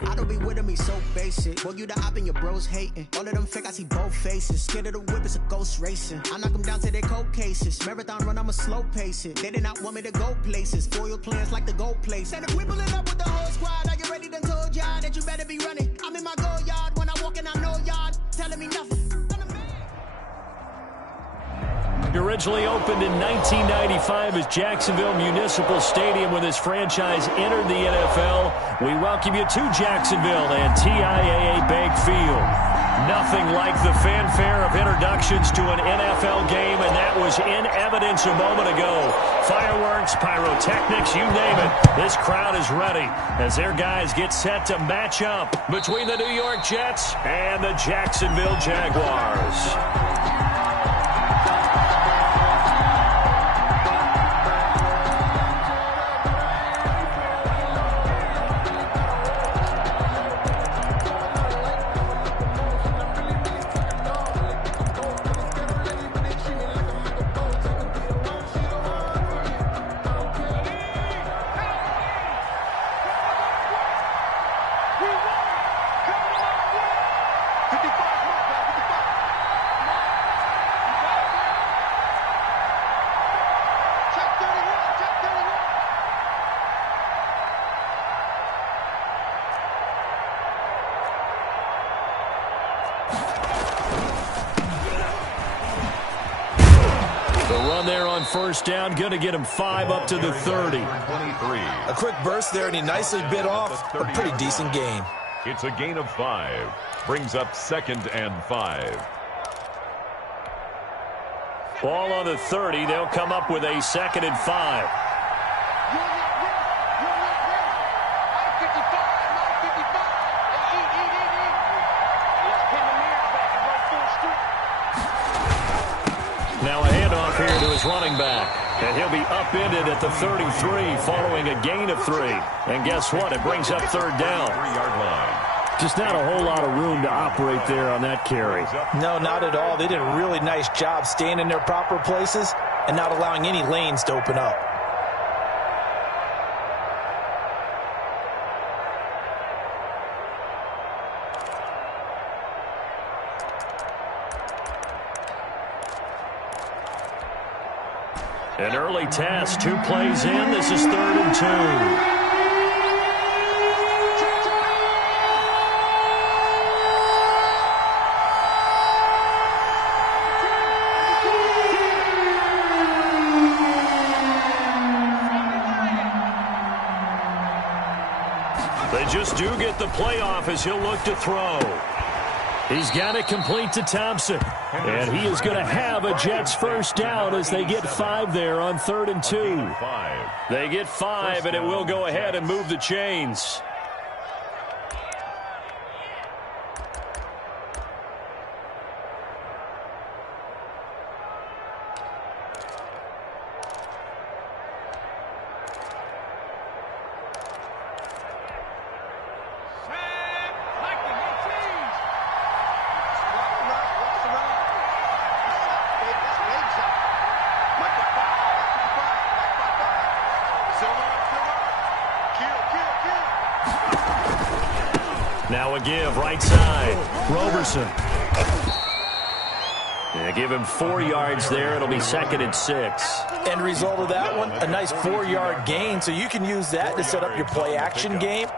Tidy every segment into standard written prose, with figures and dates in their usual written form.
I don't be with me so basic. Boy, you the op and your bros hating. All of them fake, I see both faces. Scared of the whip, it's a ghost racing. I knock them down to their cold cases. Marathon run, I'ma slow pace it. They did not want me to go places. Foil plans like the gold place. And if we pulling up with the whole squad, are you ready? Done told y'all that you better be running. I'm in my go yard. When I walk in, I know y'all telling me nothing. Originally opened in 1995 as Jacksonville Municipal Stadium when this franchise entered the NFL. We welcome you to Jacksonville and TIAA Bank Field. Nothing like the fanfare of introductions to an NFL game, and that was in evidence a moment ago. Fireworks, pyrotechnics, you name it. This crowd is ready as their guys get set to match up between the New York Jets and the Jacksonville Jaguars. First down, going to get him 5 up to the 30. A quick burst there, and he nicely bit off a pretty decent gain. It's a gain of 5. Brings up 2nd and 5. Ball on the 30. They'll come up with a 2nd and 5. Now a handoff here to his running back. And he'll be upended at the 33 following a gain of 3. And guess what? It brings up 3rd down. 3-yard line. Just not a whole lot of room to operate there on that carry. No, not at all. They did a really nice job staying in their proper places and not allowing any lanes to open up. An early test, 2 plays in. This is 3rd and 2. They just do get the playoff as he'll look to throw. He's got it complete to Thompson. And he is going to have a Jets first down as they get 5 there on 3rd and 2. They get 5, and it will go ahead and move the chains. Now a give, right side. Roberson. Yeah, give him 4 yards there. It'll be 2nd and 6. End result of that one, a nice 4-yard gain. So you can use that to set up your play-action game,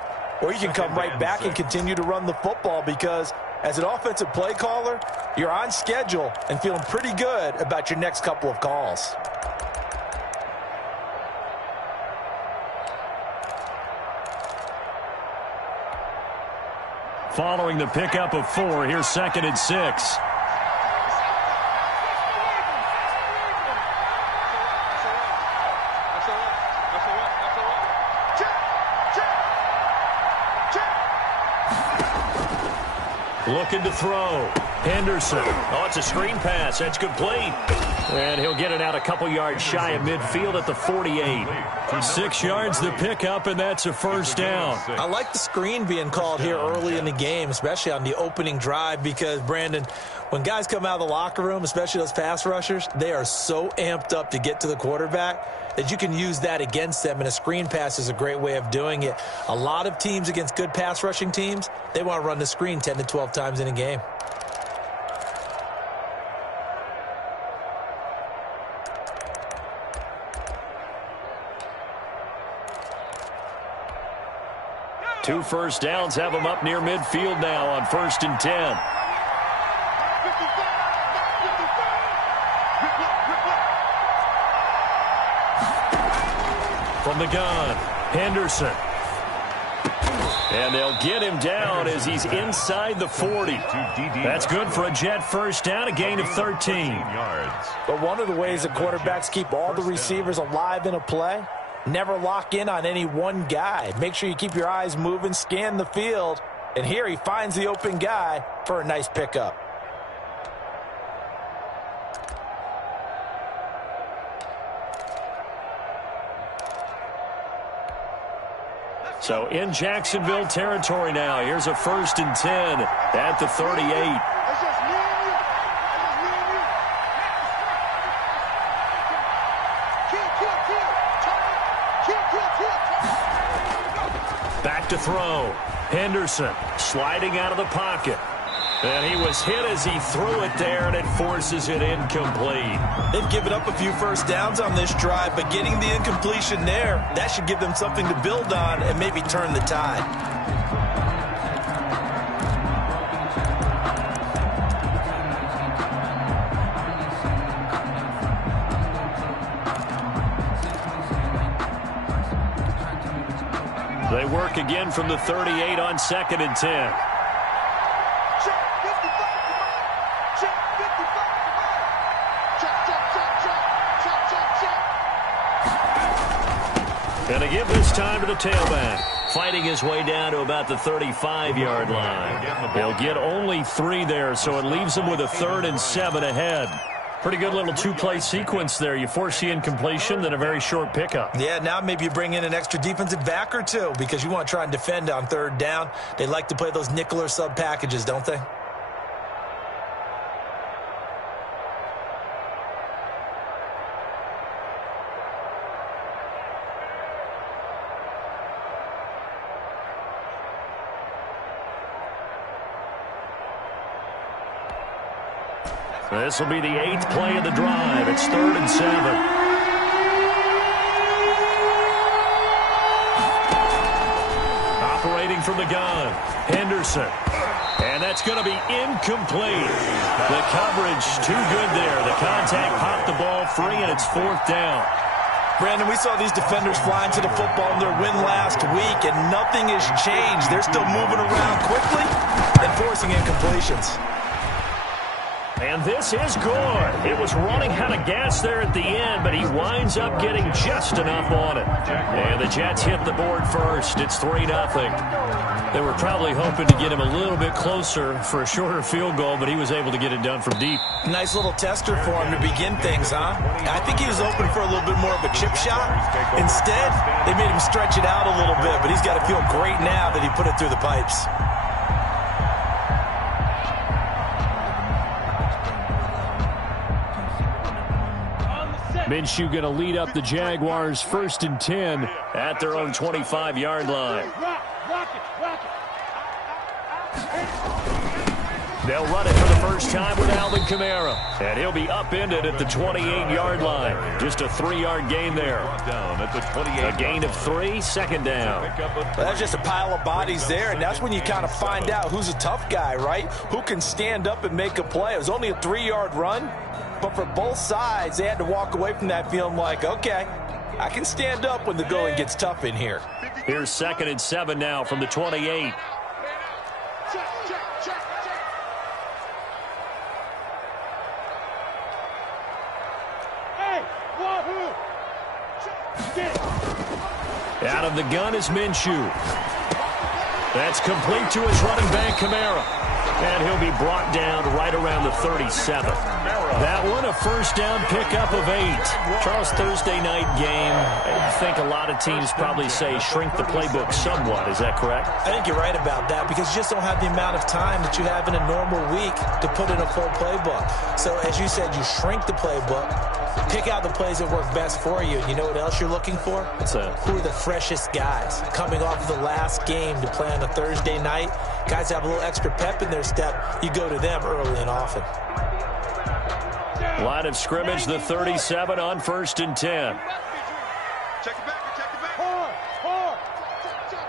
or you can come right back and continue to run the football because as an offensive play caller, you're on schedule and feeling pretty good about your next couple of calls. Following the pickup of 4, here's 2nd and 6. Looking to throw. Henderson. Oh, it's a screen pass. That's complete. And he'll get it out a couple yards shy of midfield at the 48. 6 yards the pickup, and that's a first down. I like the screen being called here early in the game, especially on the opening drive, because, Brandon, when guys come out of the locker room, especially those pass rushers, they are so amped up to get to the quarterback that you can use that against them, and a screen pass is a great way of doing it. A lot of teams against good pass rushing teams, they want to run the screen 10 to 12 times in a game. Two first downs have them up near midfield now on 1st and 10. From the gun, Henderson. And they'll get him down as he's inside the 40. That's good for a Jet first down, a gain of 13. But one of the ways that quarterbacks keep all the receivers alive in a play, never lock in on any one guy. Make sure you keep your eyes moving, scan the field. And here he finds the open guy for a nice pickup. So in Jacksonville territory now. Here's a 1st and 10 at the 38. Back to throw. Henderson sliding out of the pocket. And he was hit as he threw it there, and it forces it incomplete. They've given up a few first downs on this drive, but getting the incompletion there, that should give them something to build on and maybe turn the tide. They work again from the 38 on 2nd and 10. And a give this time to the tailback. Fighting his way down to about the 35-yard line. They'll get only 3 there, so it leaves them with a 3rd and 7 ahead. Pretty good little two-play sequence there. You force the incompletion, then a very short pickup. Yeah, now maybe you bring in an extra defensive back or two because you want to try and defend on 3rd down. They like to play those nickel or sub packages, don't they? This will be the 8th play of the drive. It's 3rd and 7. Operating from the gun, Henderson. And that's going to be incomplete. The coverage too good there. The contact popped the ball free, and it's 4th down. Brandon, we saw these defenders flying to the football in their win last week, and nothing has changed. They're still moving around quickly and forcing incompletions. And this is good. It was running out of gas there at the end, but he winds up getting just enough on it. And the Jets hit the board first. It's 3-0. They were probably hoping to get him a little bit closer for a shorter field goal, but he was able to get it done from deep. Nice little tester for him to begin things, huh? I think he was open for a little bit more of a chip shot. Instead, they made him stretch it out a little bit, but he's got to feel great now that he put it through the pipes. Minshew going to lead up the Jaguars 1st and 10 at their own 25-yard line. They'll run it for the first time with Alvin Kamara. And he'll be upended at the 28-yard line. Just a 3-yard gain there. A gain of 3, 2nd down. Well, that's just a pile of bodies there, and that's when you kind of find out who's a tough guy, right? Who can stand up and make a play. It was only a 3-yard run. But for both sides, they had to walk away from that feeling like, okay, I can stand up when the going gets tough in here. Here's 2nd and 7 now from the 28. Out of the gun is Minshew. That's complete to his running back, Kamara. And he'll be brought down right around the 37. That one, a first down pickup of 8. Charles, Thursday night game, I think a lot of teams probably say shrink the playbook somewhat. Is that correct? I think you're right about that because you just don't have the amount of time that you have in a normal week to put in a full playbook. So as you said, you shrink the playbook, pick out the plays that work best for you. You know what else you're looking for? What's that? Who are the freshest guys coming off the last game to play on a Thursday night? Guys have a little extra pep in their step. You go to them early and often. Line of scrimmage, the 37 on 1st and 10. Check it back, check it back. Hard. Check.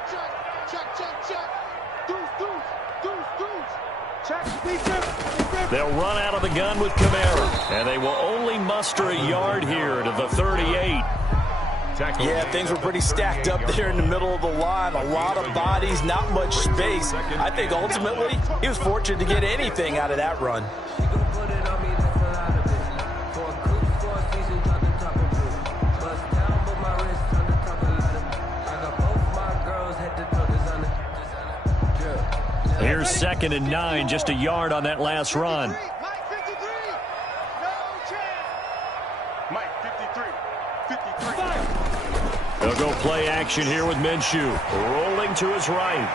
Deuce. Check. They'll run out of the gun with Camara, and they will only muster a yard here to the 38. Yeah, things were pretty stacked up there in the middle of the line. A lot of bodies, not much space. I think ultimately he was fortunate to get anything out of that run. Here's 2nd and 9, just a yard on that last run. Mike 53. No chance. Mike 53. They'll go play action here with Minshew. Rolling to his right.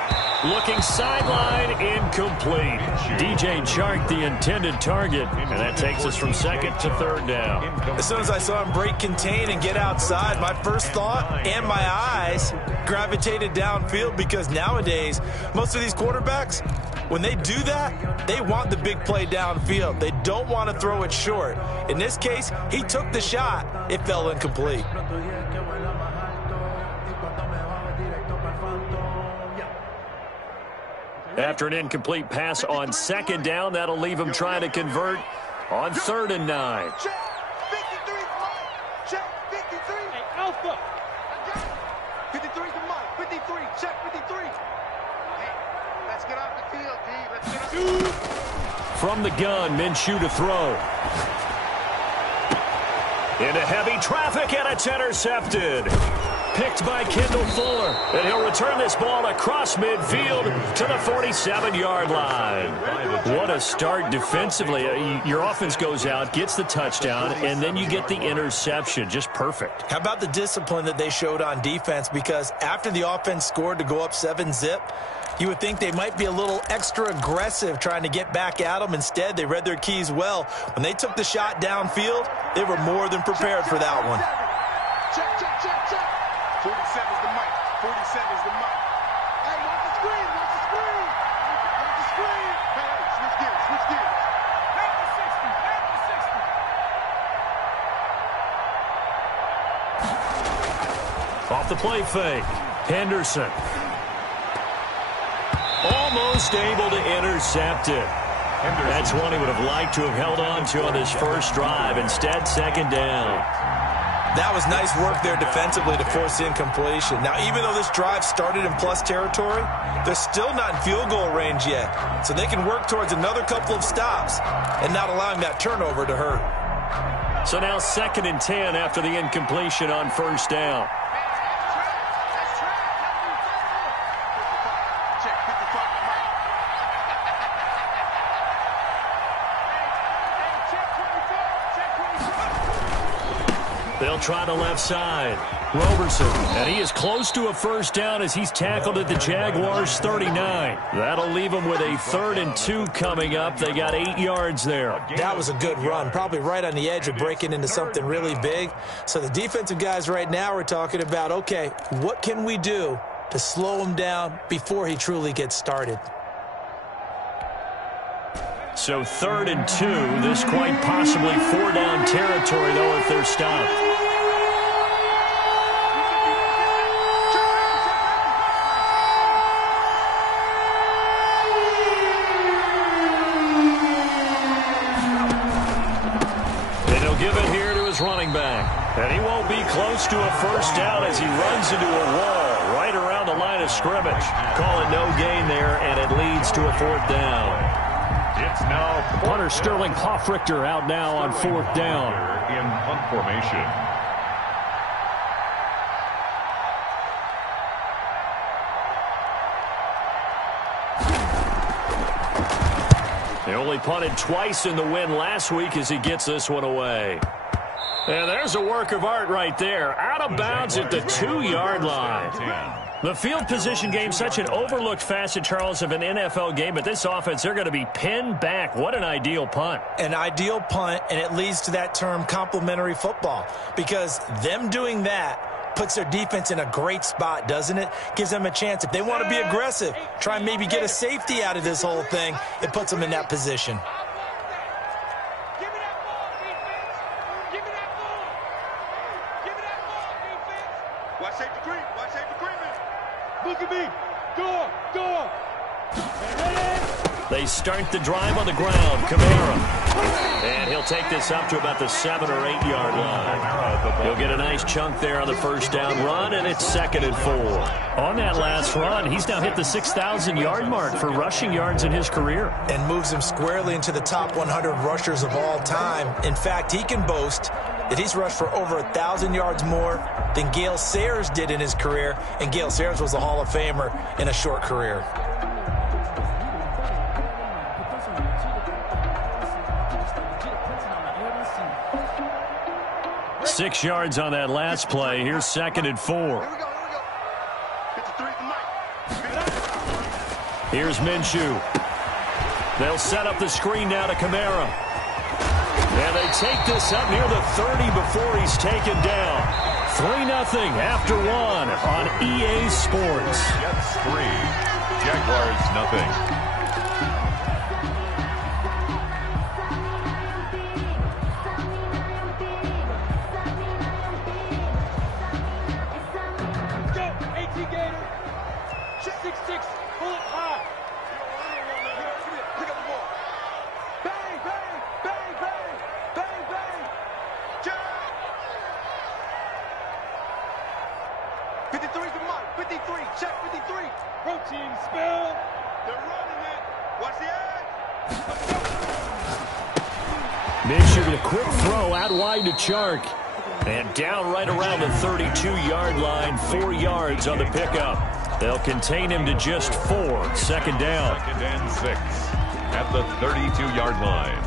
Looking sideline, incomplete. DJ Chark, the intended target. And that takes us from 2nd to 3rd down. As soon as I saw him break contain and get outside, my first thought and my eyes gravitated downfield because nowadays, most of these quarterbacks, when they do that, they want the big play downfield. They don't want to throw it short. In this case, he took the shot. It fell incomplete. After an incomplete pass on 2nd down, that'll leave him trying to convert on 3rd and 9. Check. 53 Mike. Check. 53. Hey, Alpha. 53 to Mike. 53. Check 53. Hey, let's get off the field, D. Let's get off the field. From the gun, Minshew to throw. Into heavy traffic, and it's intercepted. Picked by Kendall Fuller. And he'll return this ball across midfield to the 47-yard line. What a start defensively. Your offense goes out, gets the touchdown, and then you get the interception. Just perfect. How about the discipline that they showed on defense? Because after the offense scored to go up 7-zip, you would think they might be a little extra aggressive trying to get back at them. Instead, they read their keys well. When they took the shot downfield, they were more than prepared for that one. Check. 47 is the mic. 47 is the mic. Hey, watch the screen. Watch the screen. Watch the screen. Hey, switch gears. Switch gears. Back to 60. Back to 60. Off the play fake. Henderson. Almost able to intercept it. That's one he would have liked to have held on to on his first drive. Instead, 2nd down. That was nice work there defensively to force incompletion. Now, even though this drive started in plus territory, they're still not in field goal range yet. So they can work towards another couple of stops and not allowing that turnover to hurt. So now 2nd and 10 after the incompletion on 1st down. They'll try the left side. Roberson, and he is close to a first down as he's tackled at the Jaguars' 39. That'll leave them with a 3rd and 2 coming up. They got 8 yards there. That was a good run, probably right on the edge of breaking into something really big. So the defensive guys right now are talking about, okay, what can we do to slow him down before he truly gets started? So 3rd and 2, this quite possibly 4-down territory, though, if they're stopped. And he'll give it here to his running back. And he won't be close to a first down as he runs into a wall right around the line of scrimmage. Calling no gain there, and it leads to a 4th down. It's now punter Sterling Hoffrichter out now on 4th down. In punt formation. They only punted twice in the win last week as he gets this one away. And there's a work of art right there. Out of bounds at the 2-yard line. The field position game, such an overlooked facet, Charles, of an NFL game. But this offense, they're going to be pinned back. What an ideal punt. An ideal punt, and it leads to that term complementary football. Because them doing that puts their defense in a great spot, doesn't it? Gives them a chance. If they want to be aggressive, try and maybe get a safety out of this whole thing, it puts them in that position. Watch safety green. Watch safety green. Look at me. Go. They start the drive on the ground. Kamara. And he'll take this up to about the 7 or 8 yard line. He'll get a nice chunk there on the first down run, and it's 2nd and 4. On that last run, he's now hit the 6,000 yard mark for rushing yards in his career. And moves him squarely into the top 100 rushers of all time. In fact, he can boast that he's rushed for over 1,000 yards more than Gale Sayers did in his career. And Gale Sayers was a Hall of Famer in a short career. 6 yards on that last play. Here's 2nd and 4. Here's Minshew. They'll set up the screen now to Kamara. And they take this up near the 30 before he's taken down. 3-0 after 1 on EA Sports. Jets 3, Jaguars 0. Minshew with a quick throw out wide to Chark. And down right around the 32-yard line, 4 yards on the pickup. They'll contain him to just 4. 2nd down. 2nd and 6 at the 32-yard line.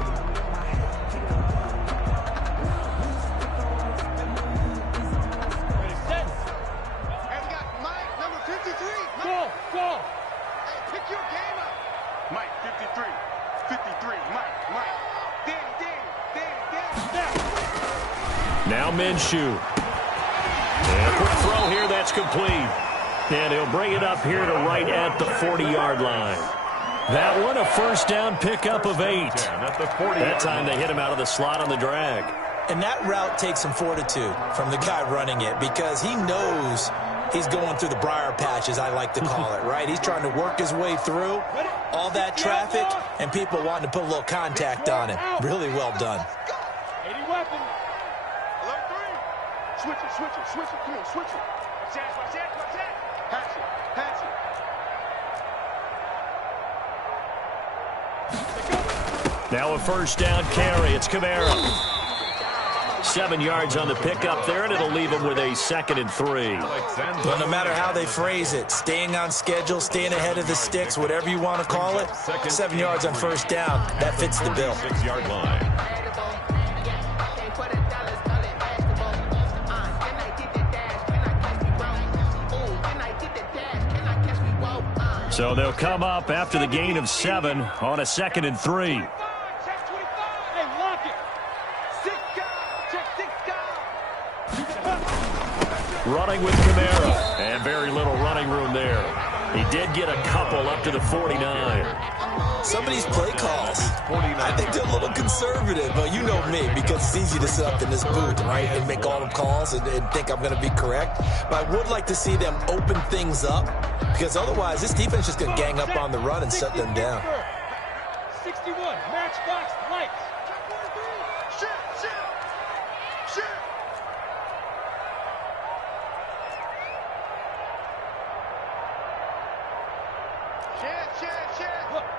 Now Minshew. And a quick throw here, that's complete. And he'll bring it up here to right at the 40-yard line. That one, a first down pickup of 8. That time they hit him out of the slot on the drag. And that route takes some fortitude from the guy running it because he knows he's going through the briar patch, as I like to call it, right? He's trying to work his way through all that traffic and people wanting to put a little contact on him. Really well done. Switch it. Come on, switch it. Watch that. Pass it. Now a first down carry. It's Kamara. 7 yards on the pickup there, and it'll leave him with a 2nd and 3. But no matter how they phrase it, staying on schedule, staying ahead of the sticks, whatever you want to call it, 7 yards on first down, that fits the bill. 6-yard line. So they'll come up after the gain of 7 on a 2nd and 3. Running with Kamara, and very little running room there. He did get a couple up to the 49. Some of these play calls, I think they're a little conservative, but you know me, because it's easy to sit up in this booth, right, and make all the calls and think I'm going to be correct. But I would like to see them open things up, because otherwise this defense is just going to gang up on the run and shut them down. 61, matchbox lights. Shit.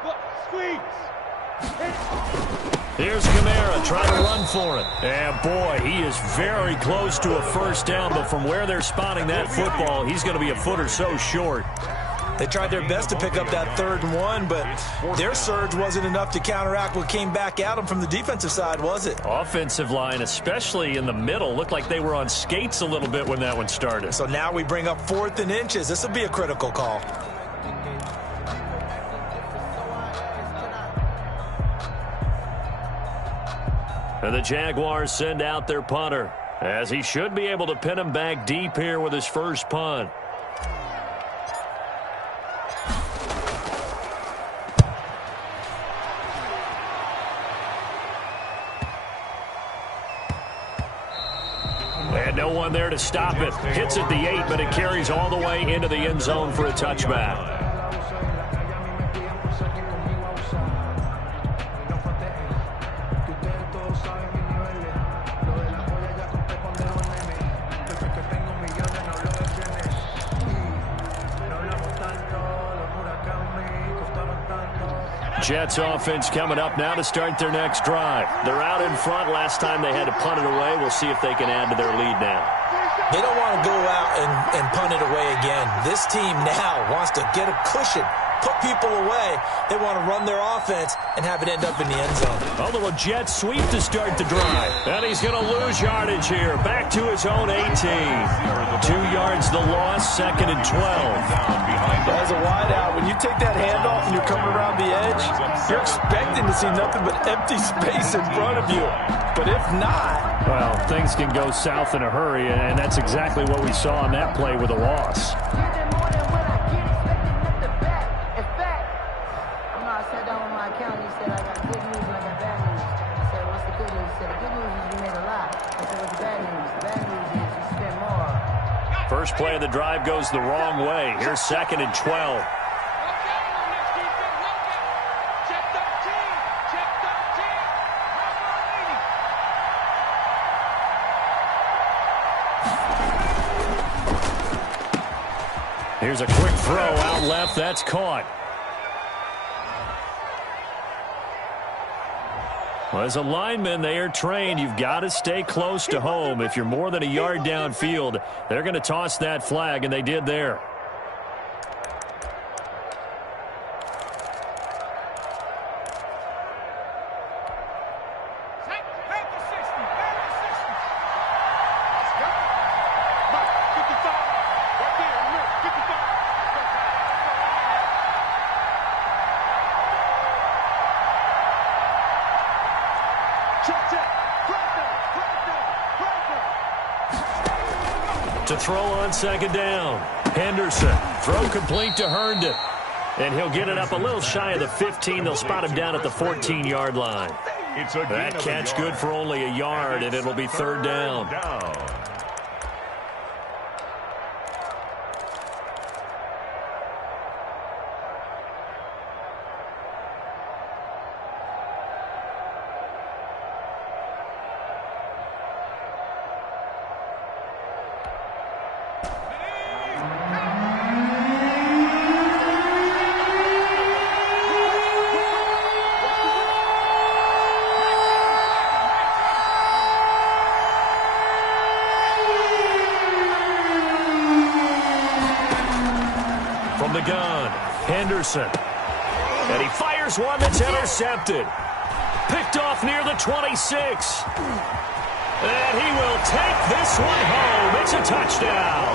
Look, squeeze. Here's Kamara trying to run for it. And boy, he is very close to a first down, but from where they're spotting that football, he's going to be a foot or so short. They tried their best to pick up that 3rd and 1, but their surge wasn't enough to counteract what came back at them from the defensive side, was it? Offensive line, especially in the middle, looked like they were on skates a little bit when that one started. So now we bring up 4th and inches. This will be a critical call. And the Jaguars send out their punter, as he should be able to pin him back deep here with his first punt. And no one there to stop it. Hits at the 8, but it carries all the way into the end zone for a touchback. Jets offense coming up now to start their next drive. They're out in front. Last time they had to punt it away. We'll see if they can add to their lead now. They don't want to go out and punt it away again. This team now wants to get a cushion, put people away. They want to run their offense and have it end up in the end zone. A little jet sweep to start the drive. And he's going to lose yardage here. Back to his own 18. 2 yards the loss, 2nd and 12. As a wideout, when you take that handoff and you're coming around the edge, you're expecting to see nothing but empty space in front of you. But if not... well, things can go south in a hurry, and that's exactly what we saw on that play with a loss. First play of the drive goes the wrong way. Here's 2nd and 12. Here's a quick throw out left. That's caught. Well, as a lineman, they are trained. You've got to stay close to home. If you're more than a yard downfield, they're going to toss that flag, and they did there. To throw on 2nd down. Henderson. Throw complete to Herndon. And he'll get it up a little shy of the 15. They'll spot him down at the 14-yard line. That catch good for only a yard, and it'll be 3rd down. From the gun, Henderson. And he fires one that's intercepted. Picked off near the 26. And he will take this one home. It's a touchdown.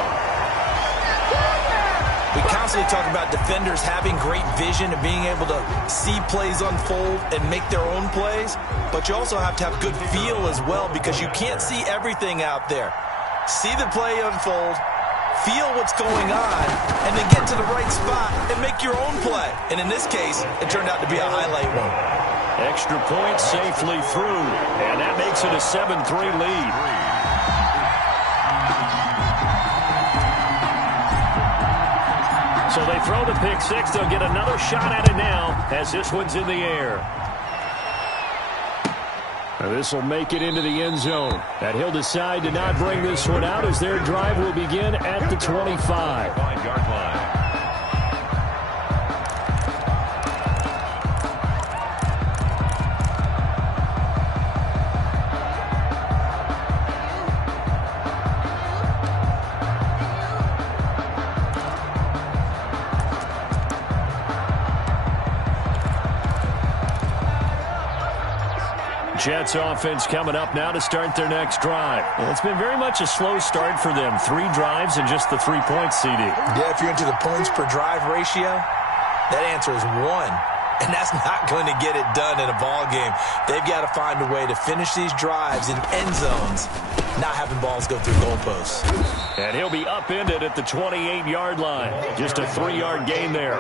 We constantly talk about defenders having great vision and being able to see plays unfold and make their own plays. But you also have to have good feel as well, because you can't see everything out there. See the play unfold, feel what's going on, and then get to the right spot and make your own play. And in this case, it turned out to be a highlight one. Extra point safely through, and that makes it a 7-3 lead. So they throw the pick six. They'll get another shot at it now as this one's in the air. This will make it into the end zone. And he'll decide to not bring this one out as their drive will begin at the 25. 5-yard line. Jets offense coming up now to start their next drive. It's been very much a slow start for them. 3 drives and just the 3 points, CD. Yeah, if you're into the points per drive ratio, that answer is 1. And that's not going to get it done in a ball game. They've got to find a way to finish these drives in end zones, not having balls go through goalposts. And he'll be upended at the 28-yard line. Just a 3-yard gain there.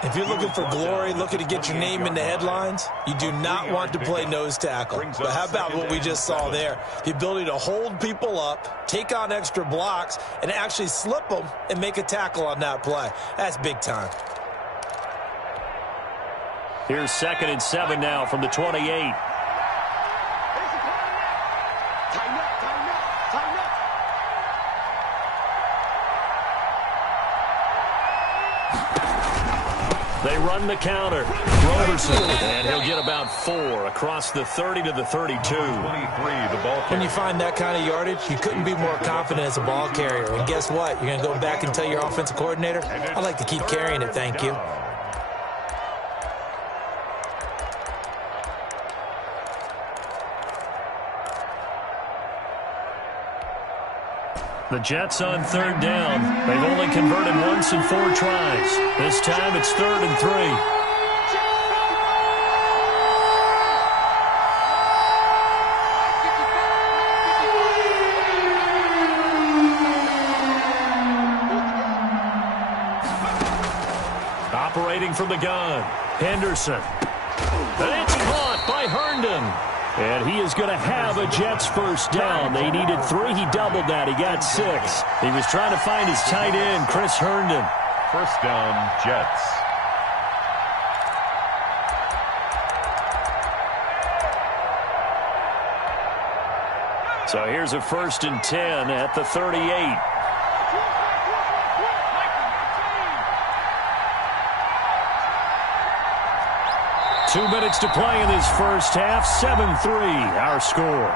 If you're looking for glory, looking to get your name in the headlines, you do not want to play nose tackle. But how about what we just saw there? The ability to hold people up, take on extra blocks, and actually slip them and make a tackle on that play. That's big time. Here's 2nd and 7 now from the 28. They run the counter. Roberson, and he'll get about 4 across the 30 to the 32. 23, the ball. When you find that kind of yardage, you couldn't be more confident as a ball carrier. And guess what? You're going to go back and tell your offensive coordinator, I'd like to keep carrying it, thank you. The Jets on 3rd down. They've only converted once in 4 tries. This time it's 3rd and 3. Operating from the gun, Henderson. And it's caught by Herndon. And he is going to have a Jets first down. They needed 3. He doubled that. He got 6. He was trying to find his tight end, Chris Herndon. First down, Jets. So here's a 1st and 10 at the 38. 2 minutes to play in this first half. 7-3, our score.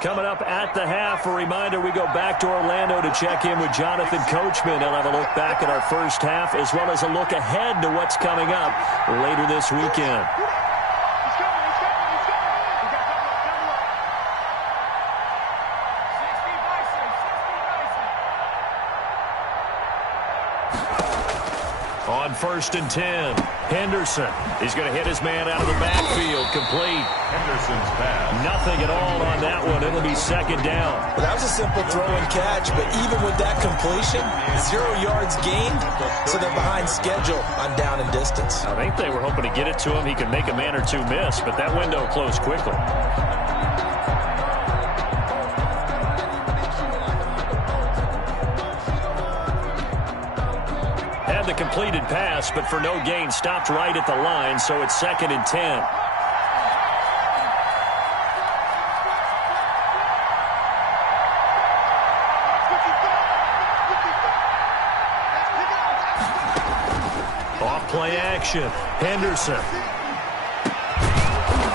Coming up at the half, a reminder, we go back to Orlando to check in with Jonathan Coachman. He'll have a look back at our first half as well as a look ahead to what's coming up later this weekend. On 1st and 10, Henderson. He's going to hit his man out of the backfield. Complete. Henderson's pass. Nothing at all on that one. It'll be 2nd down. Well, that was a simple throw and catch, but even with that completion, 0 yards gained, so they're behind schedule on down and distance. I think they were hoping to get it to him. He could make a man or 2 miss, but that window closed quickly. The completed pass, but for no gain, stopped right at the line, so it's 2nd and 10. Off play action, Henderson.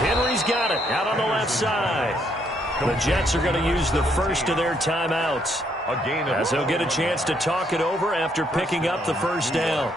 Henry's got it, out on the left side. The Jets are going to use the first of their timeouts, as they'll get a chance to talk it over after picking up the first down.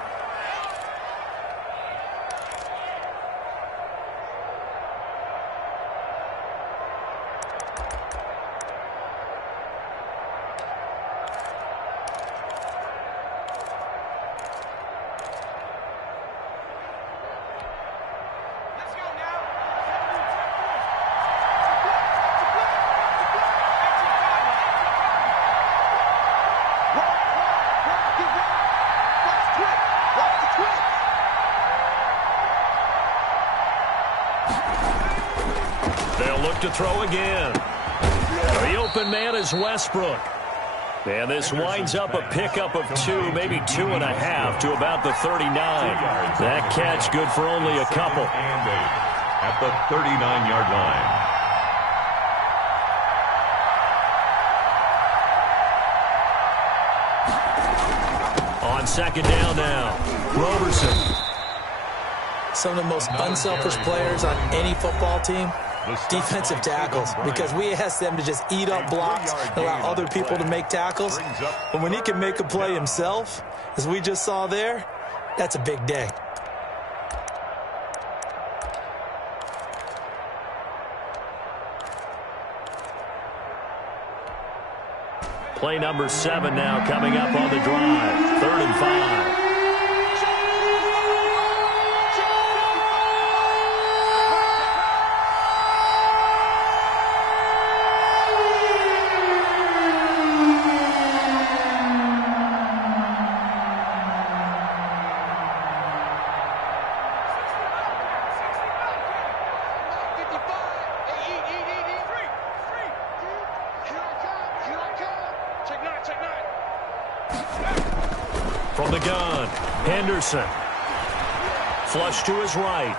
To throw again. The open man is Westbrook. And this winds up a pickup of 2, maybe 2.5 to about the 39. That catch good for only a couple. And 8 at the 39-yard line. On 2nd down now, Roberson. some of the most unselfish players on any football team? Defensive tackles, because we ask them to just eat up blocks and allow other people to make tackles. But when he can make a play himself, as we just saw there, that's a big day. Play number 7 now coming up on the drive. 3rd and 5. From the gun, Henderson. Flush to his right.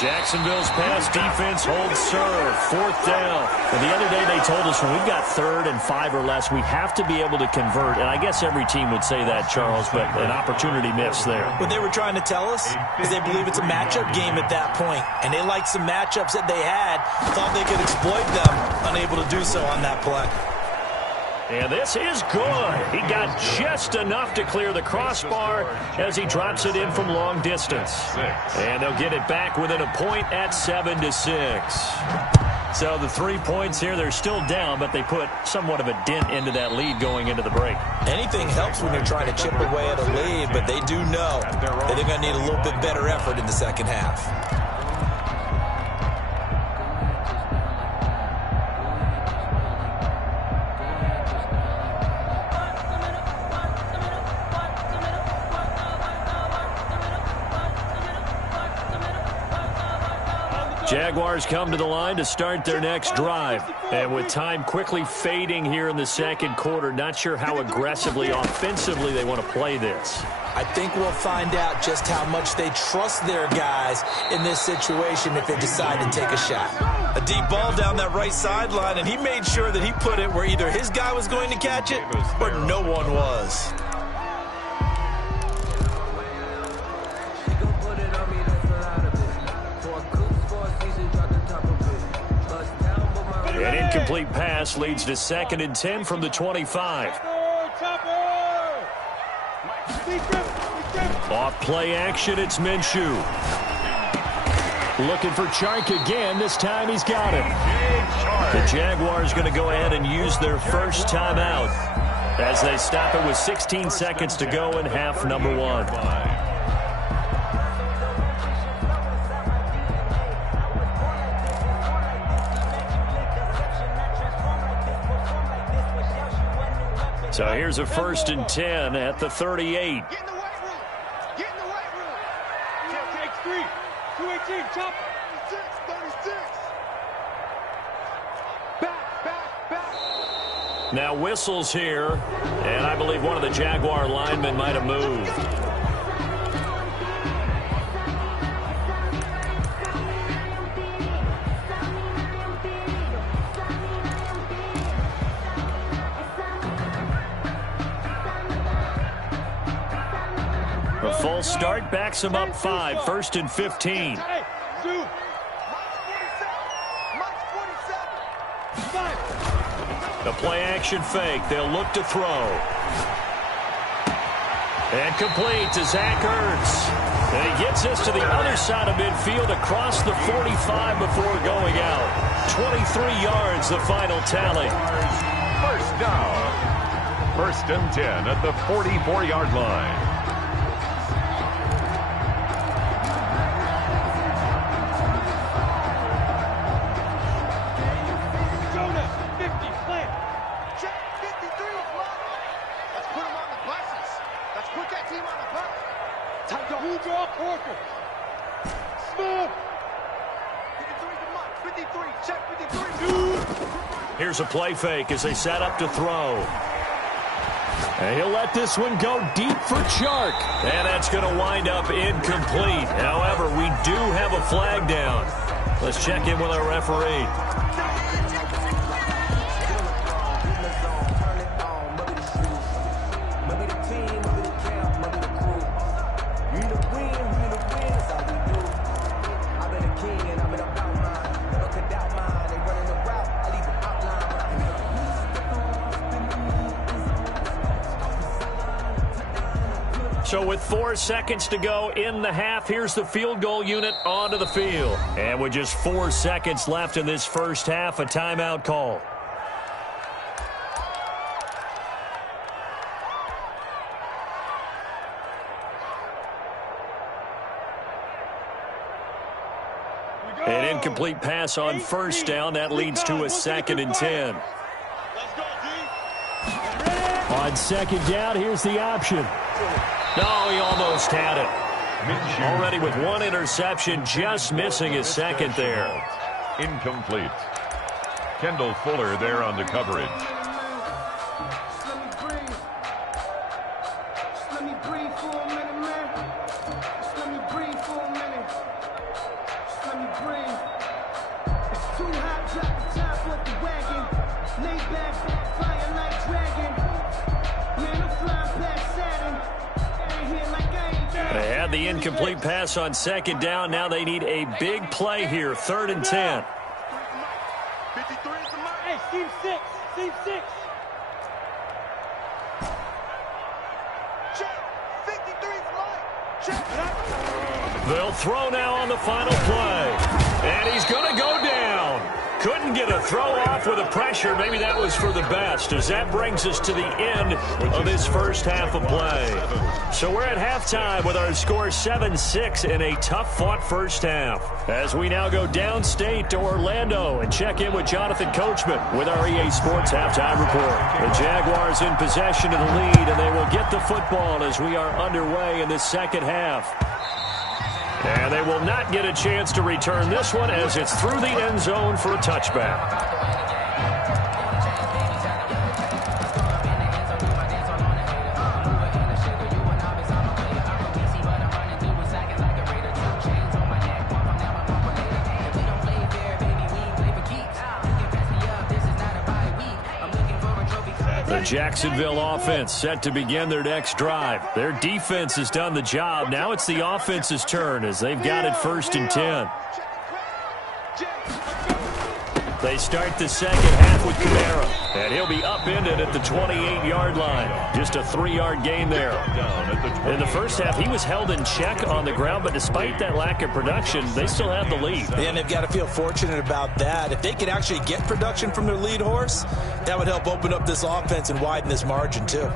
Jacksonville's pass defense holds serve. 4th down. And the other day they told us when we've got 3rd and 5 or less, we have to be able to convert. And I guess every team would say that, Charles, but an opportunity missed there. What they were trying to tell us is they believe it's a matchup game at that point. And they liked some matchups that they had, thought they could exploit them, unable to do so on that play. And this is good. He got just enough to clear the crossbar as he drops it in from long distance. And they'll get it back within a point at 7-6. So the 3 points here, they're still down, but they put somewhat of a dent into that lead going into the break. Anything helps when you're trying to chip away at a lead, but they do know that they're going to need a little bit better effort in the second half. Jaguars come to the line to start their next drive. And with time quickly fading here in the second quarter, not sure how aggressively, offensively they want to play this. I think we'll find out just how much they trust their guys in this situation if they decide to take a shot. A deep ball down that right sideline, and he made sure that he put it where either his guy was going to catch it or no one was. An incomplete pass leads to 2nd and 10 from the 25. Off play action, it's Minshew. Looking for Chark again. This time he's got him. The Jaguars going to go ahead and use their first timeout as they stop it with 16 seconds to go in half number 1. So here's a 1st and 10 at the 38. Get in the weight room. Get in the weight room. Take 3. 218. Chop. 36. Back. Now whistles here, and I believe one of the Jaguar linemen might have moved. A full start backs him up 5, 1st and 15. The play action fake. They'll look to throw. And complete to Zach Ertz. And he gets us to the other side of midfield across the 45 before going out. 23 yards, the final tally. First down. 1st and 10 at the 44-yard line. Here's a play fake as they set up to throw. And he'll let this one go deep for Chark. And that's going to wind up incomplete. However, we do have a flag down. Let's check in with our referee. So with 4 seconds to go in the half, here's the field goal unit onto the field. And with just 4 seconds left in this first half, a timeout call. An incomplete pass on first down. That leads to a 2nd and 10. On 2nd down, here's the option. No, he almost had it. Already with 1 interception, just missing his 2nd there. Incomplete. Kendall Fuller there on the coverage. They had the incomplete pass on 2nd down. Now they need a big play here. 3rd and 10. Hey, Steve 6. Steve 6. Check. 53's light. Check. They'll throw now on the final play. And he's going to go down. Couldn't get a throw off with the pressure. Maybe that was for the best, as that brings us to the end of this first half of play. So we're at halftime with our score 7-6 in a tough-fought first half. As we now go downstate to Orlando and check in with Jonathan Coachman with our EA Sports Halftime Report. The Jaguars in possession of the lead, and they will get the football as we are underway in the second half. And they will not get a chance to return this one as it's through the end zone for a touchback. The Jacksonville offense set to begin their next drive. Their defense has done the job. Now it's the offense's turn as they've got it 1st and 10. They start the second half with Canale, and he'll be upended at the 28-yard line. Just a 3-yard gain there. In the first half, he was held in check on the ground, but despite that lack of production, they still have the lead. And they've got to feel fortunate about that. If they could actually get production from their lead horse, that would help open up this offense and widen this margin, too.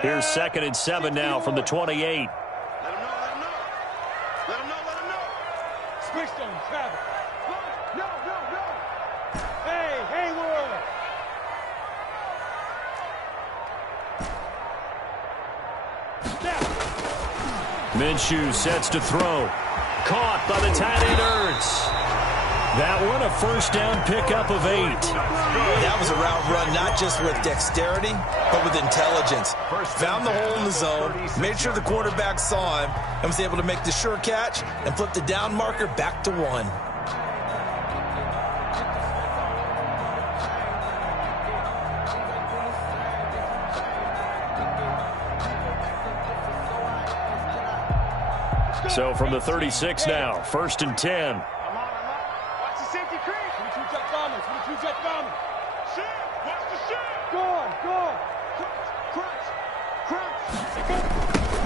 Here's 2nd and 7 now from the 28. Let him know. Switch on Travis. No. Hey, Hayward. Minshew sets to throw. Caught by the tight end Ertz. That one, a first down pickup of 8. That was a route run not just with dexterity, but with intelligence. Found the hole in the zone, made sure the quarterback saw him, and was able to make the sure catch and flip the down marker back to 1. So from the 36 now, 1st and 10.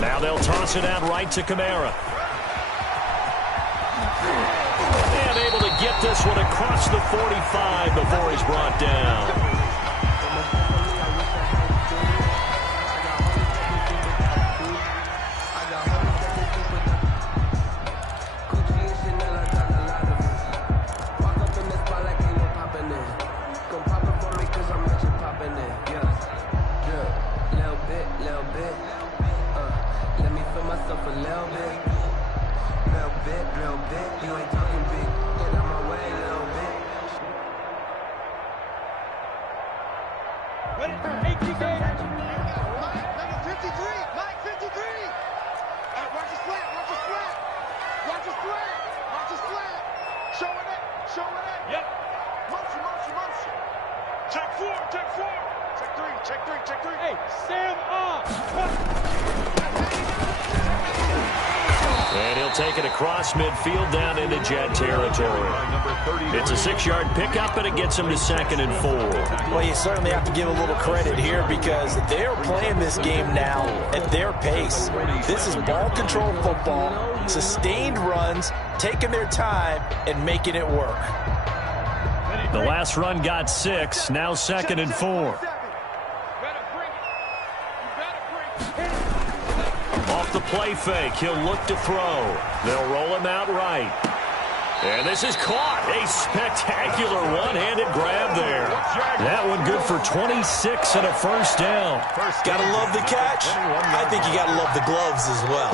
Now they'll toss it out right to Canale. And able to get this one across the 45 before he's brought down. take it across midfield down into Jet territory. It's a 6-yard pickup, and it gets him to 2nd and 4. Well, you certainly have to give a little credit here because they're playing this game now at their pace. This is ball control football, sustained runs, taking their time, and making it work. The last run got 6, now 2nd and 4. Off the play fake, he'll look to throw. They'll roll him out right. And this is caught. A spectacular one-handed grab there. That one good for 26 and a first down. Gotta love the catch. I think you gotta love the gloves as well.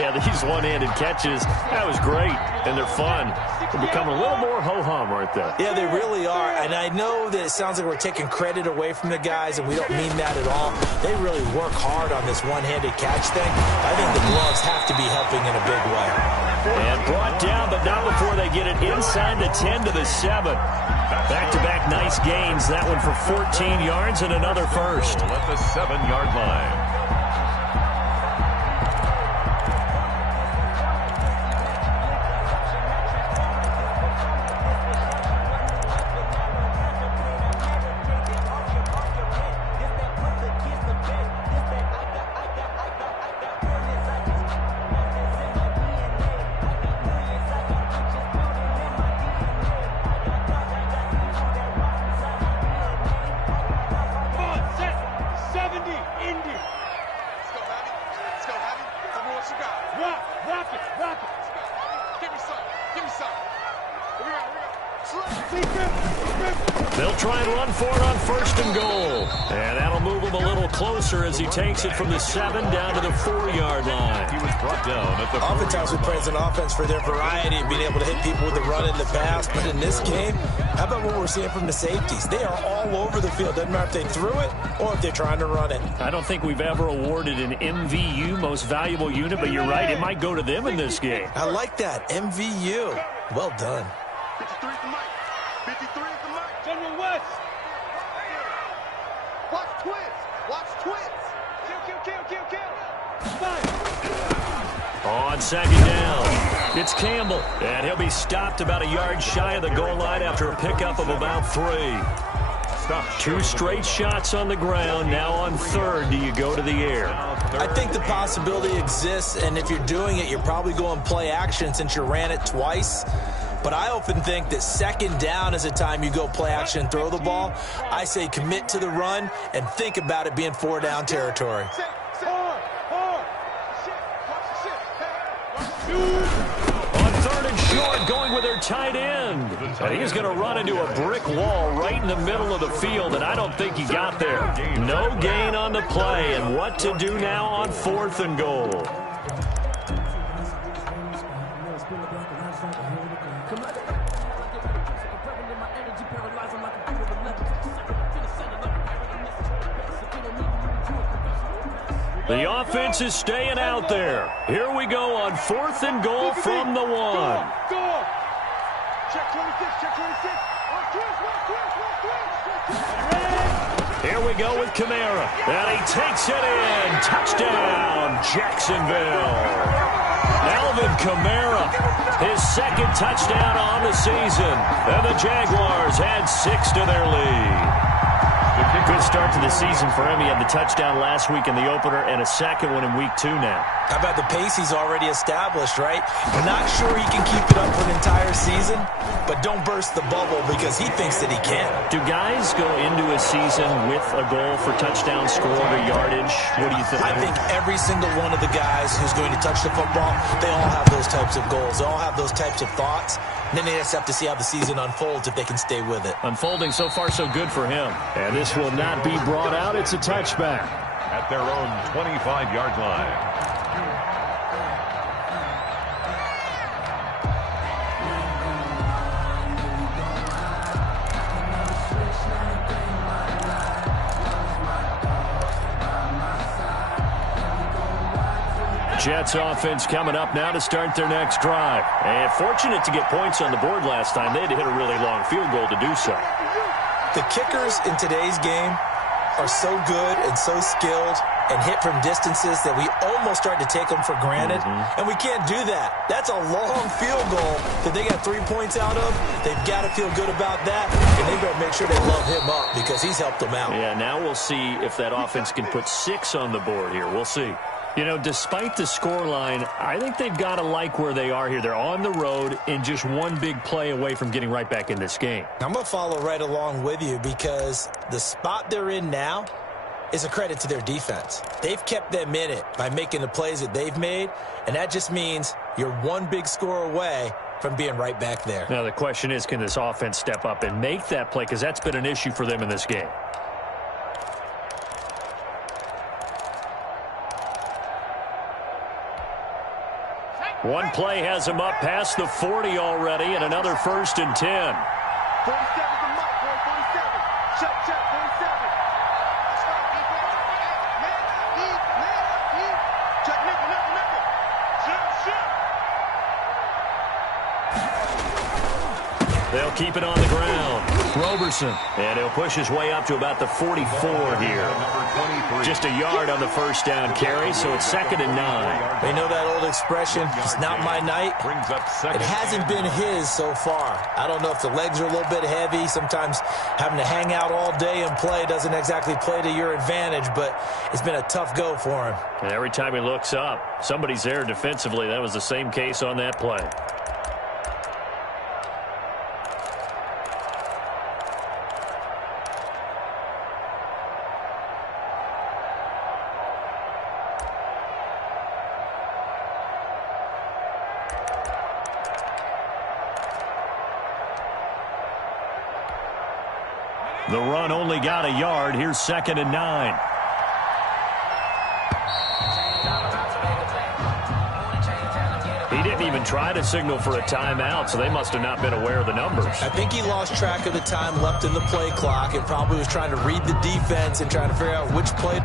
Yeah, these one-handed catches, that was great. And they're fun. They're becoming a little more ho-hum, aren't they? Yeah, they really are. And I know that it sounds like we're taking credit away from the guys, and we don't mean that at all. They really work hard on this one-handed catch thing. I think the gloves have to be helping in a big way. And brought down, but not before they get it inside the 10 to the 7. Back-to-back nice gains. That one for 14 yards and another first. At the 7-yard line. They'll try and run for it on 1st and goal. And that'll move him a little closer as he takes it from the 7 down to the 4-yard line. He was brought down at the Oftentimes we praise an offense for their variety of being able to hit people with the run and the pass. But in this game, how about what we're seeing from the safeties? They are all over the field. Doesn't matter if they threw it or if they're trying to run it. I don't think we've ever awarded an MVU, most valuable unit, but you're right, it might go to them in this game. I like that. MVU. Well done. 53 is the mic. 53 is the mic. General West. Watch twins. Watch twins. Kill. On 2nd down, it's Campbell, and he'll be stopped about a yard shy of the goal line after a pickup of about 3. 2 straight shots on the ground. Now on 3rd, do you go to the air? I think the possibility exists, and if you're doing it, you're probably going play action since you ran it twice. But I often think that 2nd down is a time you go play action and throw the ball. I say commit to the run and think about it being 4-down territory. On 3rd and short, going with their tight end. And he's going to run into a brick wall right in the middle of the field, and I don't think he got there. No gain on the play, and what to do now on 4th and goal. The offense is staying out there. Here we go on 4th and goal from the 1. Check 26, check 26. Here we go with Kamara. And he takes it in. Touchdown, Jacksonville. Alvin Kamara, his 2nd touchdown on the season. And the Jaguars add 6 to their lead. Good start to the season for him. He had the touchdown last week in the opener and a 2nd one in week 2 now. How about the pace he's already established, right? We're not sure he can keep it up for an entire season, but don't burst the bubble because he thinks that he can. Do guys go into a season with a goal for touchdown scored or yardage? What do you think? I think every single one of the guys who's going to touch the football, they all have those types of goals. They all have those types of thoughts. And then they just have to see how the season unfolds if they can stay with it. Unfolding so far so good for him. And this will not be brought out. It's a touchback. At their own 25-yard line. Jets offense coming up now to start their next drive. And fortunate to get points on the board last time. They had to hit a really long field goal to do so. The kickers in today's game are so good and so skilled. and hit from distances that we almost start to take them for granted, and we can't do that. That's a long field goal that they got 3 points out of. They've got to feel good about that, and they better make sure they love him up because he's helped them out. Yeah, now we'll see if that offense can put 6 on the board here. We'll see. You know, despite the scoreline, I think they've got to like where they are here. They're on the road and just one big play away from getting right back in this game. I'm going to follow right along with you because the spot they're in now is a credit to their defense. They've kept them in it by making the plays that they've made, and that just means you're one big score away from being right back there. Now, the question is, can this offense step up and make that play? Because that's been an issue for them in this game. One play has him up past the 40 already, and another 1st and 10. 47 the mic, boy, 47. Check, 47. Stop, defense. Man up, check, nickel. Check. They'll keep it on the ground. Roberson, and he'll push his way up to about the 44 here. Just a yard on the first down carry, so it's 2nd and 9. They know that old expression, it's not my night. It hasn't been his so far. I don't know if the legs are a little bit heavy. Sometimes having to hang out all day and play doesn't exactly play to your advantage, but it's been a tough go for him. And every time he looks up, somebody's there defensively. That was the same case on that play. The run only got a yard. Here's 2nd and 9. He didn't even try to signal for a timeout, so they must have not been aware of the numbers. I think he lost track of the time left in the play clock and probably was trying to read the defense and trying to figure out which play.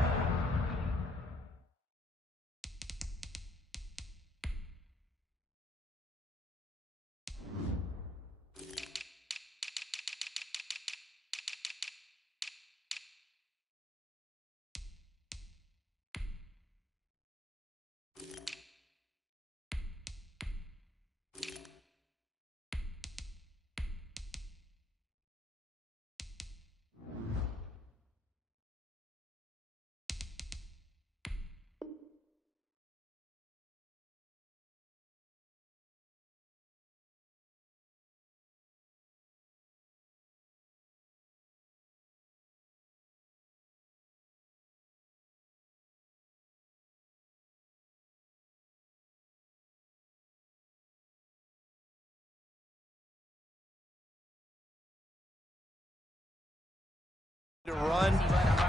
To run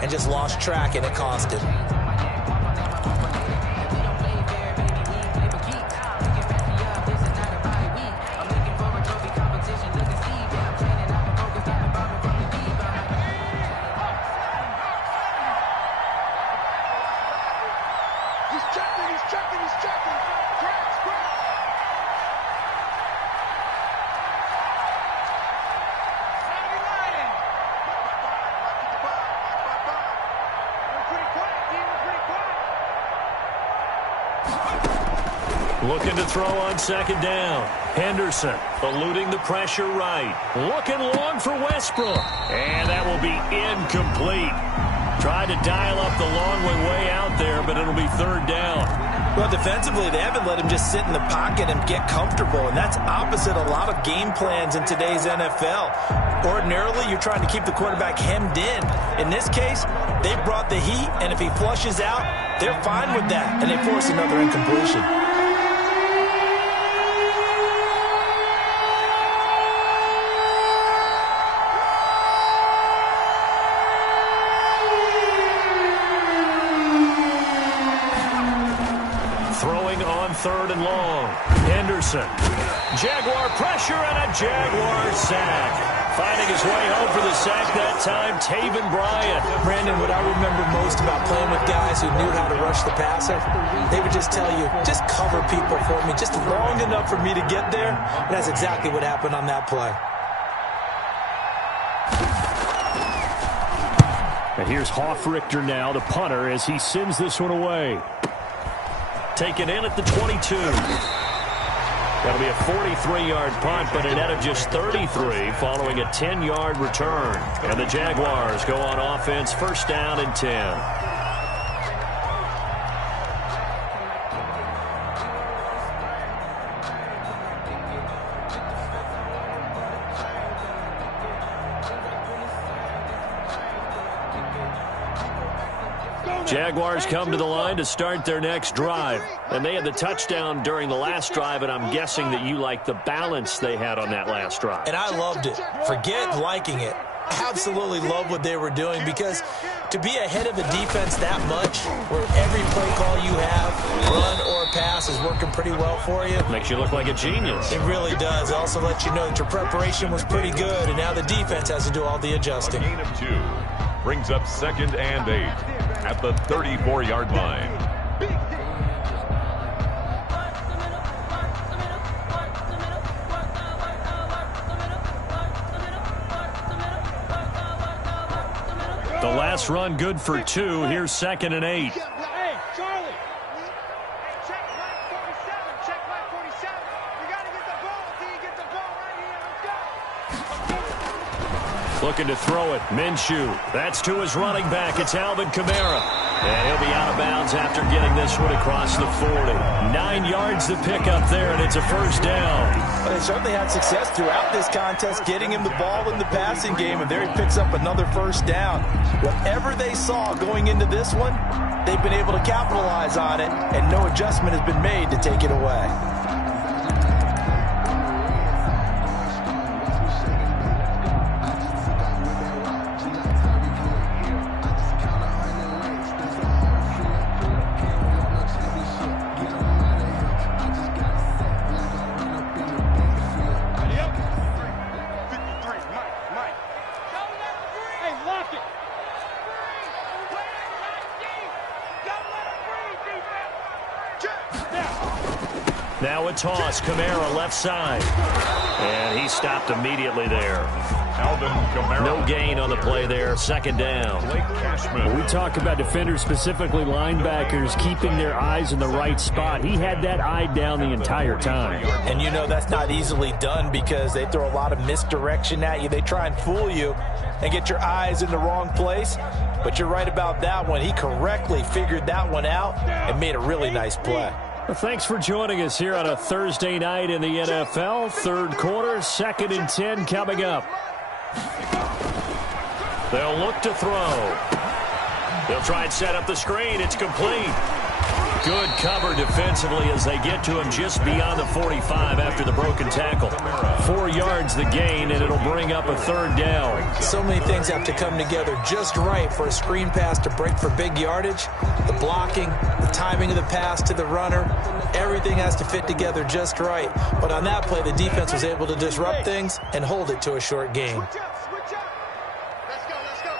and just lost track, and it cost him. He's checking. Scratch. Looking to throw on 2nd down. Henderson eluding the pressure right. Looking long for Westbrook. And that will be incomplete. Tried to dial up the long way out there, but it'll be 3rd down. Well, defensively, they haven't let him just sit in the pocket and get comfortable, and that's opposite a lot of game plans in today's NFL. Ordinarily, you're trying to keep the quarterback hemmed in. In this case, they brought the heat, and if he flushes out, they're fine with that, and they force another incompletion. Throwing on 3rd and long. Henderson. Jaguar pressure and a Jaguar sack. Finding his way home for the sack that time, Taven Bryan. Brandon, what I remember most about playing with guys who knew how to rush the passer, they would just tell you, just cover people for me, just long enough for me to get there. And that's exactly what happened on that play. And here's Hoffrichter now, the punter, as he sends this one away. Taken in at the 22. That'll be a 43-yard punt, but a net of just 33 following a 10-yard return. And the Jaguars go on offense, first down and 10. Jaguars come to the line to start their next drive. And they had the touchdown during the last drive, and I'm guessing that you like the balance they had on that last drive. And I loved it. Forget liking it. Absolutely love what they were doing, because to be ahead of the defense that much, where every play call you have, run or pass, is working pretty well for you. Makes you look like a genius. It really does. It also lets you know that your preparation was pretty good, and now the defense has to do all the adjusting. A gain of 2 brings up 2nd and 8 at the 34-yard line. The last run good for 2. Here's 2nd and 8. Hey, Charlie. Check line 47. Check line 47. You got to get the ball until you get the ball right here. Let's go. Looking to throw it. Minshew. That's to his running back. It's Alvin Kamara. And he'll be out of bounds after getting this one across the 40. 9 yards to pick up there, and it's a first down. Well, they certainly had success throughout this contest, getting him the ball in the passing game, and there he picks up another first down. Whatever they saw going into this one, they've been able to capitalize on it, and no adjustment has been made to take it away. Now a toss. Kamara left side. And he stopped immediately there. Alvin Kamara. No gain on the play there. 2nd down. When we talk about defenders, specifically linebackers, keeping their eyes in the right spot. He had that eye down the entire time. And you know that's not easily done, because they throw a lot of misdirection at you. They try and fool you and get your eyes in the wrong place. But you're right about that one. He correctly figured that one out and made a really nice play. Well, thanks for joining us here on a Thursday night in the NFL. Third quarter, 2nd and 10 coming up. They'll look to throw. They'll try and set up the screen. It's complete. Good cover defensively as they get to him just beyond the 45 after the broken tackle. 4 yards the gain, and it'll bring up a 3rd down. So many things have to come together just right for a screen pass to break for big yardage. The blocking, the timing of the pass to the runner, everything has to fit together just right. But on that play, the defense was able to disrupt things and hold it to a short gain. Switch up. Let's go, let's go.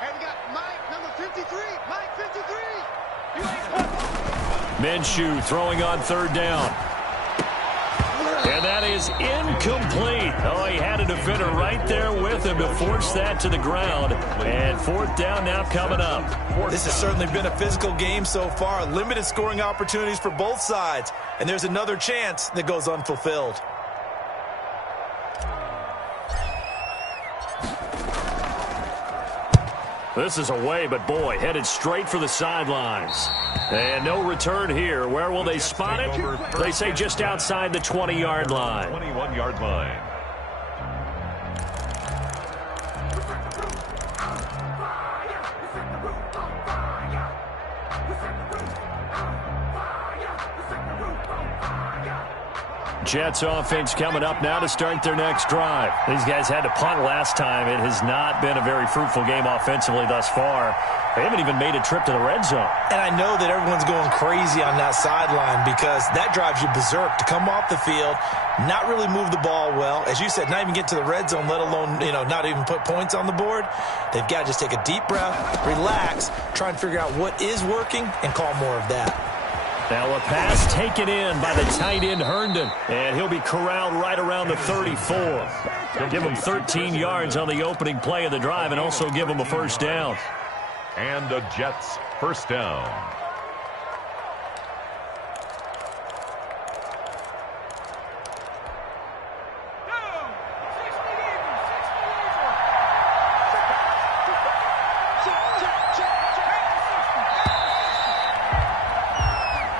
Hey, we got Mike, number 53. Mike, 53. You ain't Minshew throwing on 3rd down. And that is incomplete. Oh, he had a defender right there with him to force that to the ground. And 4th down now coming up. This has certainly been a physical game so far. Limited scoring opportunities for both sides. And there's another chance that goes unfulfilled. This is away, but boy, headed straight for the sidelines. And no return here. Where will they spot it? They say just outside the 20-yard line. 21-yard line. Jets offense coming up now to start their next drive. These guys had to punt last time. It has not been a very fruitful game offensively thus far. They haven't even made a trip to the red zone. And I know that everyone's going crazy on that sideline, because that drives you berserk to come off the field, not really move the ball well. As you said, not even get to the red zone, let alone, not even put points on the board. They've got to just take a deep breath, relax, try and figure out what is working, and call more of that. Now a pass taken in by the tight end Herndon, and he'll be corralled right around the 34. They'll give him 13 yards on the opening play of the drive and also give him a first down. And the Jets first down.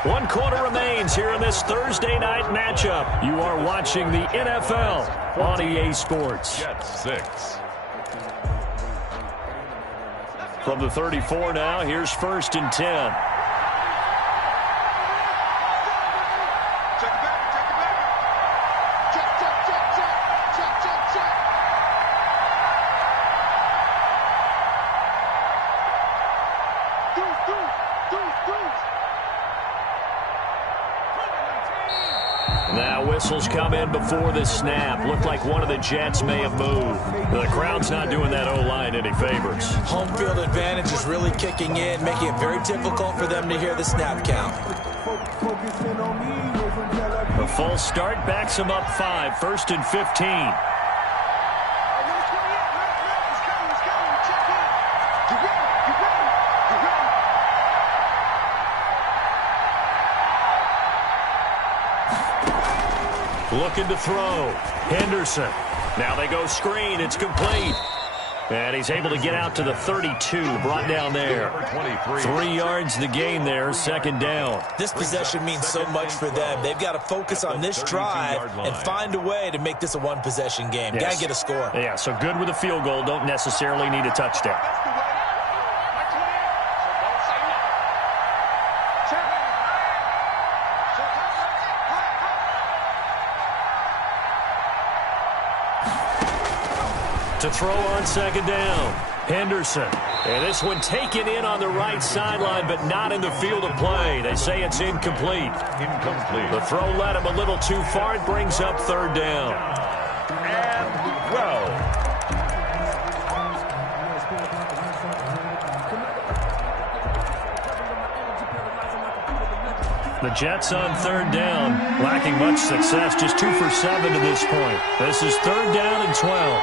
One quarter remains here in this Thursday night matchup. You are watching the NFL on EA Sports. Jets 6. From the 34 now, here's 1st and 10. Check it back, check it back. Check, check, check, check. Check, check, check. Deuce, deuce, deuce, deuce. Now whistles come in before the snap. Looked like one of the Jets may have moved. The crowd's not doing that O-line any favors. Home field advantage is really kicking in, making it very difficult for them to hear the snap count. The full start backs them up 5, 1st and 15. Looking to throw. Henderson. Now they go screen. It's complete. And he's able to get out to the 32. Brought down there. 3 yards the gain there. 2nd down. This possession means so much for them. They've got to focus on this drive and find a way to make this a one-possession game. Yes. Got to get a score. Yeah, so good with a field goal. Don't necessarily need a touchdown. To throw on 2nd down. Henderson. And this one taken in on the right sideline, but not in the field of play. They say it's incomplete. Incomplete. The throw led him a little too far. It brings up 3rd down. And 12. The Jets on 3rd down, lacking much success, just 2 for 7 to this point. This is 3rd down and 12.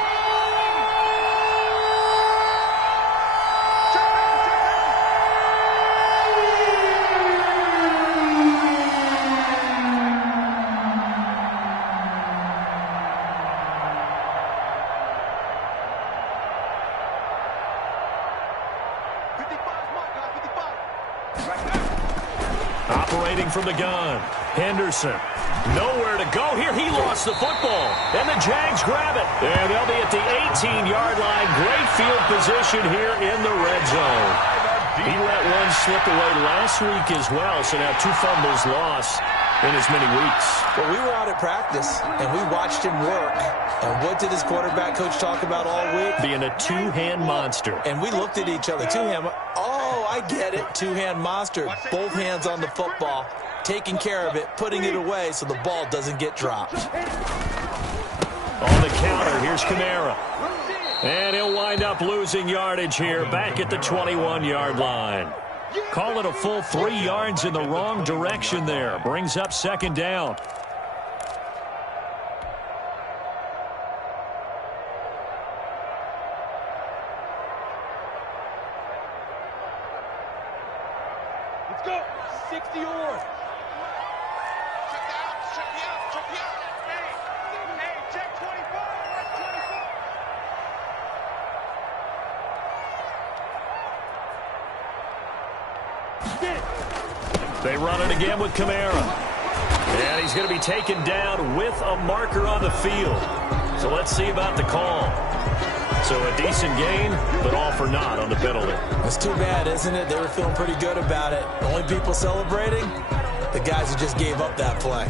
Operating from the gun. Henderson. Nowhere to go here. He lost the football. And the Jags grab it. And they'll be at the 18-yard line. Great field position here in the red zone. He let one slip away last week as well. So now 2 fumbles lost in as many weeks. Well, we were out at practice, and we watched him work. And what did his quarterback coach talk about all week? Being a two-hand monster. And we looked at each other. Two-hand. Oh, I get it. Two-hand monster. Both hands on the football, taking care of it, putting it away so the ball doesn't get dropped. On the counter, here's Camara. And he'll wind up losing yardage here back at the 21-yard line. Call it a full 3 yards in the wrong direction there. Brings up 2nd down. Let's go. 60 yards. Check out. Check me out. Check me out. Hey, check 24. That's 24. They run it again with Camara. And he's going to be taken down with a marker on the field. So let's see about the call. So a decent gain, but all for naught on the penalty. It's too bad, isn't it? They were feeling pretty good about it. The only people celebrating, the guys who just gave up that play.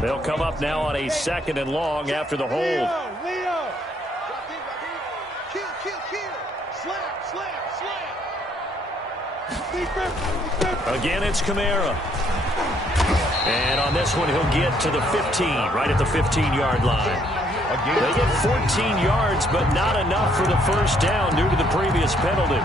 They'll come up now on a 2nd and long after the hold. Leo. Kill. Slam. Again, it's Camara. And on this one, he'll get to the 15, right at the 15-yard line. They get 14 yards, but not enough for the first down due to the previous penalty.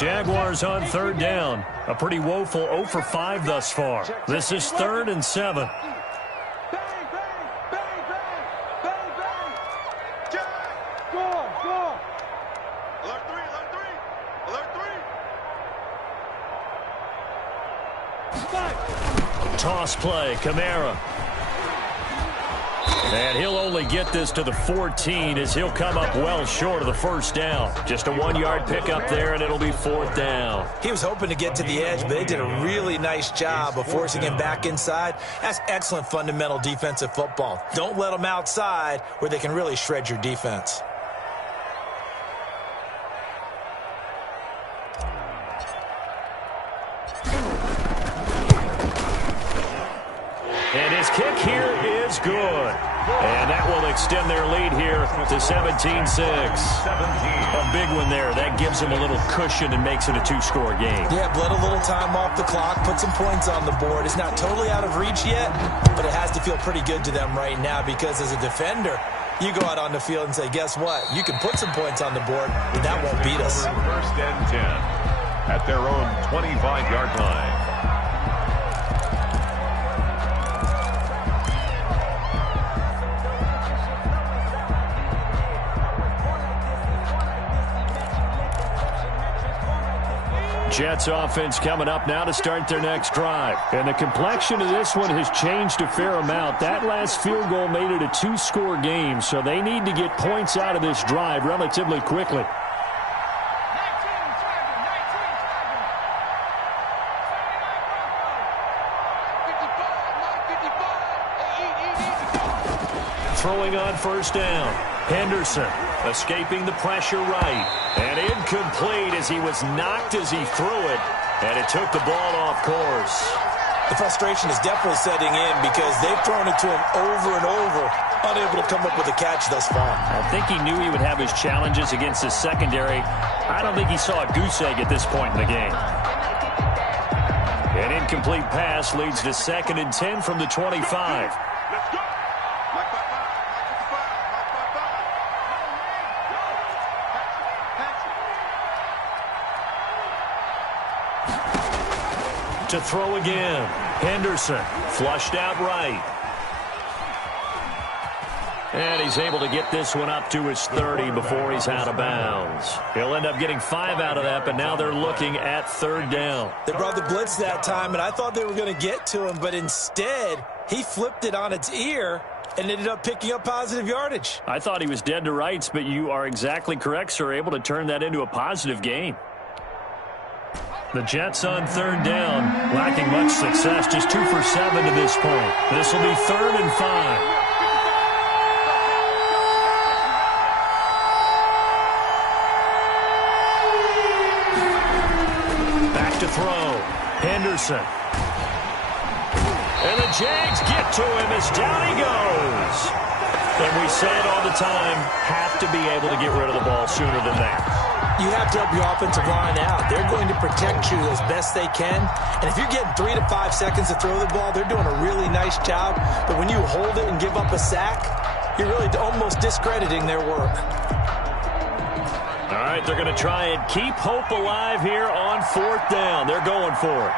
Jaguars on third down. A pretty woeful 0 for 5 thus far. This is 3rd and 7. Toss play, Kamara. And he'll only get this to the 14 as he'll come up well short of the first down. Just a 1-yard pickup there, and it'll be 4th down. He was hoping to get to the edge, but they did a really nice job of forcing him back inside. That's excellent fundamental defensive football. Don't let them outside where they can really shred your defense. And his kick here is good. And that will extend their lead here to 17-6. A big one there. That gives them a little cushion and makes it a 2-score game. Yeah, bled a little time off the clock, put some points on the board. It's not totally out of reach yet, but it has to feel pretty good to them right now because as a defender, you go out on the field and say, guess what? You can put some points on the board, but that won't beat us. 1st and 10 at their own 25-yard line. Jets offense coming up now to start their next drive. And the complexion of this one has changed a fair amount. That last field goal made it a 2-score game, so they need to get points out of this drive relatively quickly. Throwing on first down. Henderson escaping the pressure right. And incomplete as he was knocked as he threw it. And it took the ball off course. The frustration is definitely setting in because they've thrown it to him over and over, unable to come up with a catch thus far. I think he knew he would have his challenges against his secondary. I don't think he saw a goose egg at this point in the game. An incomplete pass leads to 2nd and 10 from the 25. To throw again. Henderson flushed out right. And he's able to get this one up to his 30 before he's out of bounds. He'll end up getting 5 out of that, but now they're looking at 3rd down. They brought the blitz that time, and I thought they were going to get to him, but instead he flipped it on its ear and ended up picking up positive yardage. I thought he was dead to rights, but you are exactly correct, sir. Able to turn that into a positive gain. The Jets on 3rd down, lacking much success, just 2 for 7 to this point. This will be 3rd and 5. Back to throw. Henderson. And the Jags get to him as down he goes. And we say it all the time, have to be able to get rid of the ball sooner than that. You have to help your offensive line out. They're going to protect you as best they can. And if you're getting 3 to 5 seconds to throw the ball, they're doing a really nice job. But when you hold it and give up a sack, you're really almost discrediting their work. All right, they're going to try and keep hope alive here on 4th down. They're going for it.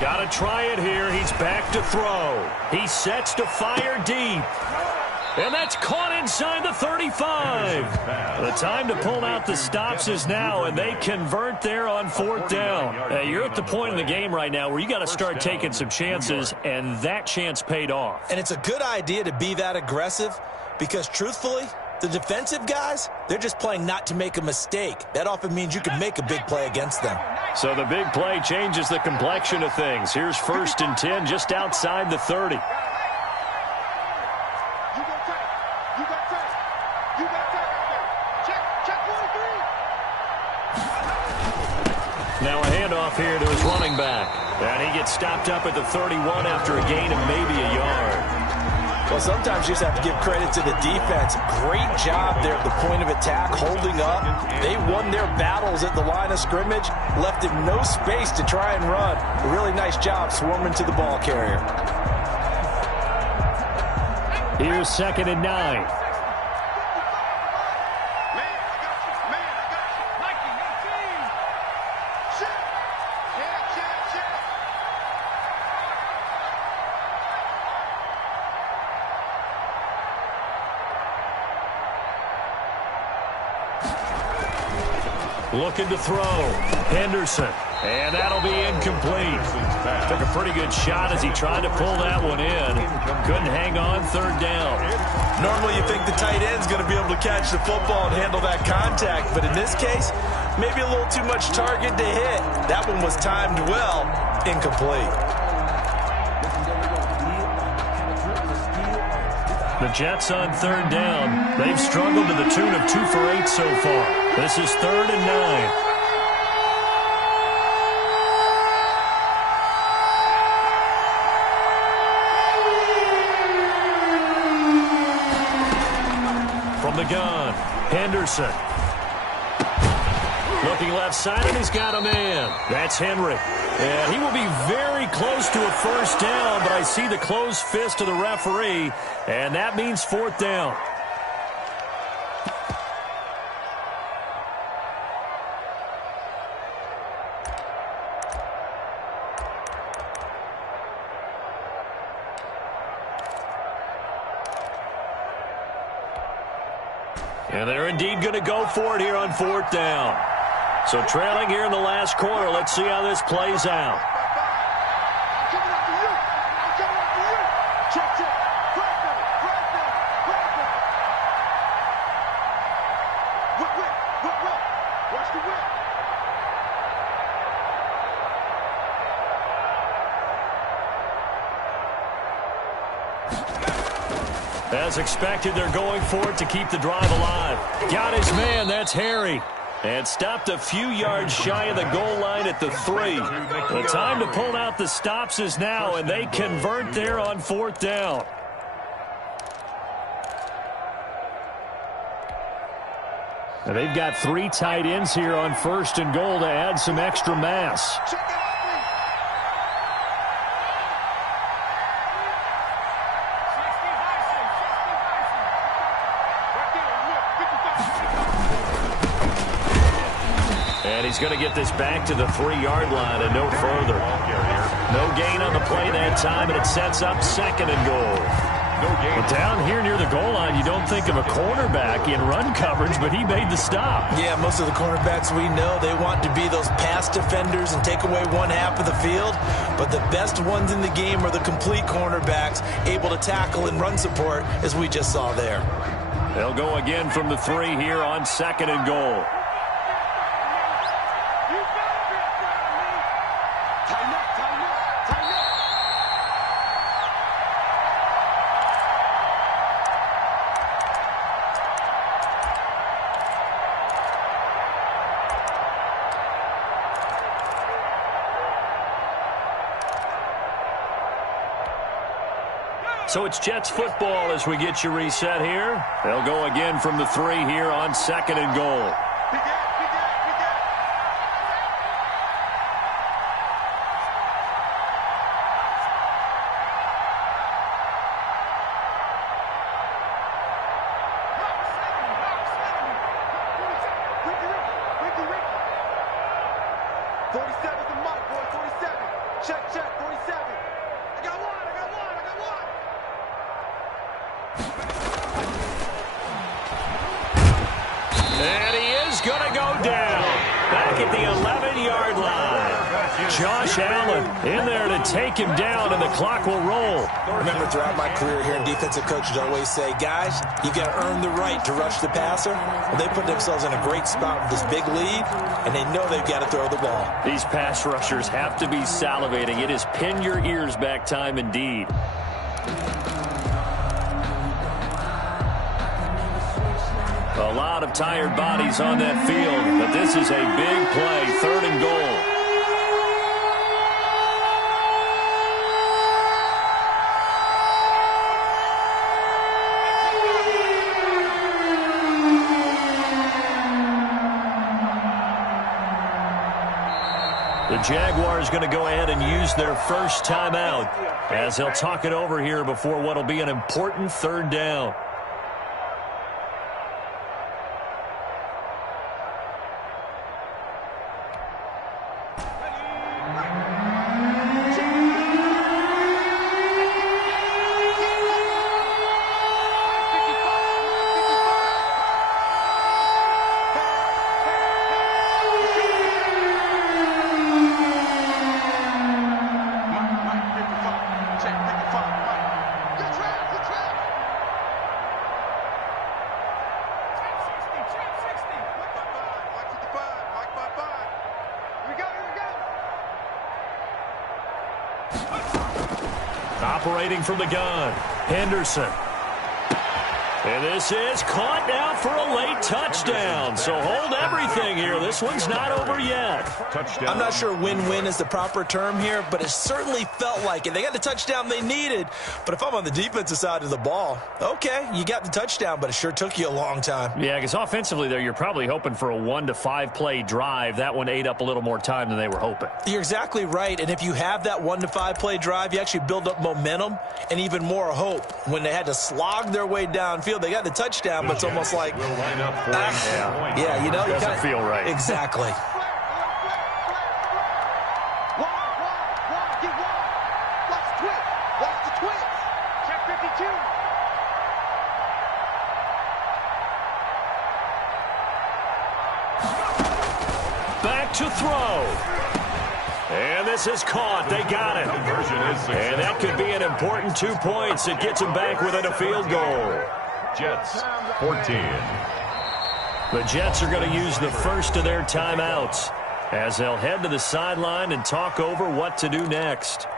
Got to try it here. He's back to throw. He sets to fire deep. And that's caught inside the 35. The time to pull out the stops is now, and they convert there on 4th down. You're at the point in the game right now where you got to start taking some chances, and that chance paid off. And it's a good idea to be that aggressive because, truthfully, the defensive guys, they're just playing not to make a mistake. That often means you can make a big play against them. So the big play changes the complexion of things. Here's 1st and 10 just outside the 30. Now a handoff here to his running back. And he gets stopped up at the 31 after a gain of maybe a yard. Well, sometimes you just have to give credit to the defense. Great job there at the point of attack, holding up. They won their battles at the line of scrimmage, left him no space to try and run. A really nice job swarming to the ball carrier. Here's 2nd and 9. Looking to throw. Henderson. And that'll be incomplete. Took a pretty good shot as he tried to pull that one in. Couldn't hang on 3rd down. Normally you think the tight end's going to be able to catch the football and handle that contact. But in this case, maybe a little too much target to hit. That one was timed well. Incomplete. The Jets on 3rd down. They've struggled to the tune of 2 for 8 so far. This is 3rd and 9. From the gun, Henderson. Looking left side, and he's got a man. That's Henry. And he will be very close to a 1st down, but I see the closed fist of the referee, and that means 4th down. And they're indeed going to go for it here on 4th down. So trailing here in the last quarter, let's see how this plays out. As expected, they're going for it to keep the drive alive. Got his man, that's Harry. And stopped a few yards shy of the goal line at the 3. The time to pull out the stops is now, and they convert there on 4th down. And they've got 3 tight ends here on 1st and goal to add some extra mass. And he's going to get this back to the 3-yard line and no further. No gain on the play that time, and it sets up 2nd and goal. But down here near the goal line, you don't think of a cornerback in run coverage, but he made the stop. Yeah, most of the cornerbacks we know, they want to be those pass defenders and take away one half of the field. But the best ones in the game are the complete cornerbacks, able to tackle and run support, as we just saw there. They'll go again from the 3 here on 2nd and goal. So it's Jets football as we get you reset here. They'll go again from the 3 here on 2nd and goal. In there to take him down, and the clock will roll. Remember, throughout my career here in defensive coaches, I always say, guys, you got to earn the right to rush the passer. Well, they put themselves in a great spot with this big lead, and they know they've got to throw the ball. These pass rushers have to be salivating. It is pin your ears back time indeed. A lot of tired bodies on that field, but this is a big play, 3rd and goal. The The Jaguars going to go ahead and use their first timeout as they'll talk it over here before what will be an important third down. Operating from the gun, Henderson. And this is caught now for a late touchdown. So hold everything here. This one's not over yet. Touchdown. I'm not sure win-win is the proper term here, but it certainly felt like it. They got the touchdown they needed. But if I'm on the defensive side of the ball, okay, you got the touchdown, but it sure took you a long time. Yeah, because offensively there, you're probably hoping for a 1 to 5 play drive. That one ate up a little more time than they were hoping. You're exactly right. And if you have that 1 to 5 play drive, you actually build up momentum and even more hope. When they had to slog their way downfield, they got the touchdown, but it's almost like, yeah, you know, it doesn't feel right. Exactly. Back to throw. And this is caught. They got it. And that could be an important 2 points. It gets them back within a field goal. Jets, 14. The Jets are going to use the first of their timeouts as they'll head to the sideline and talk over what to do next.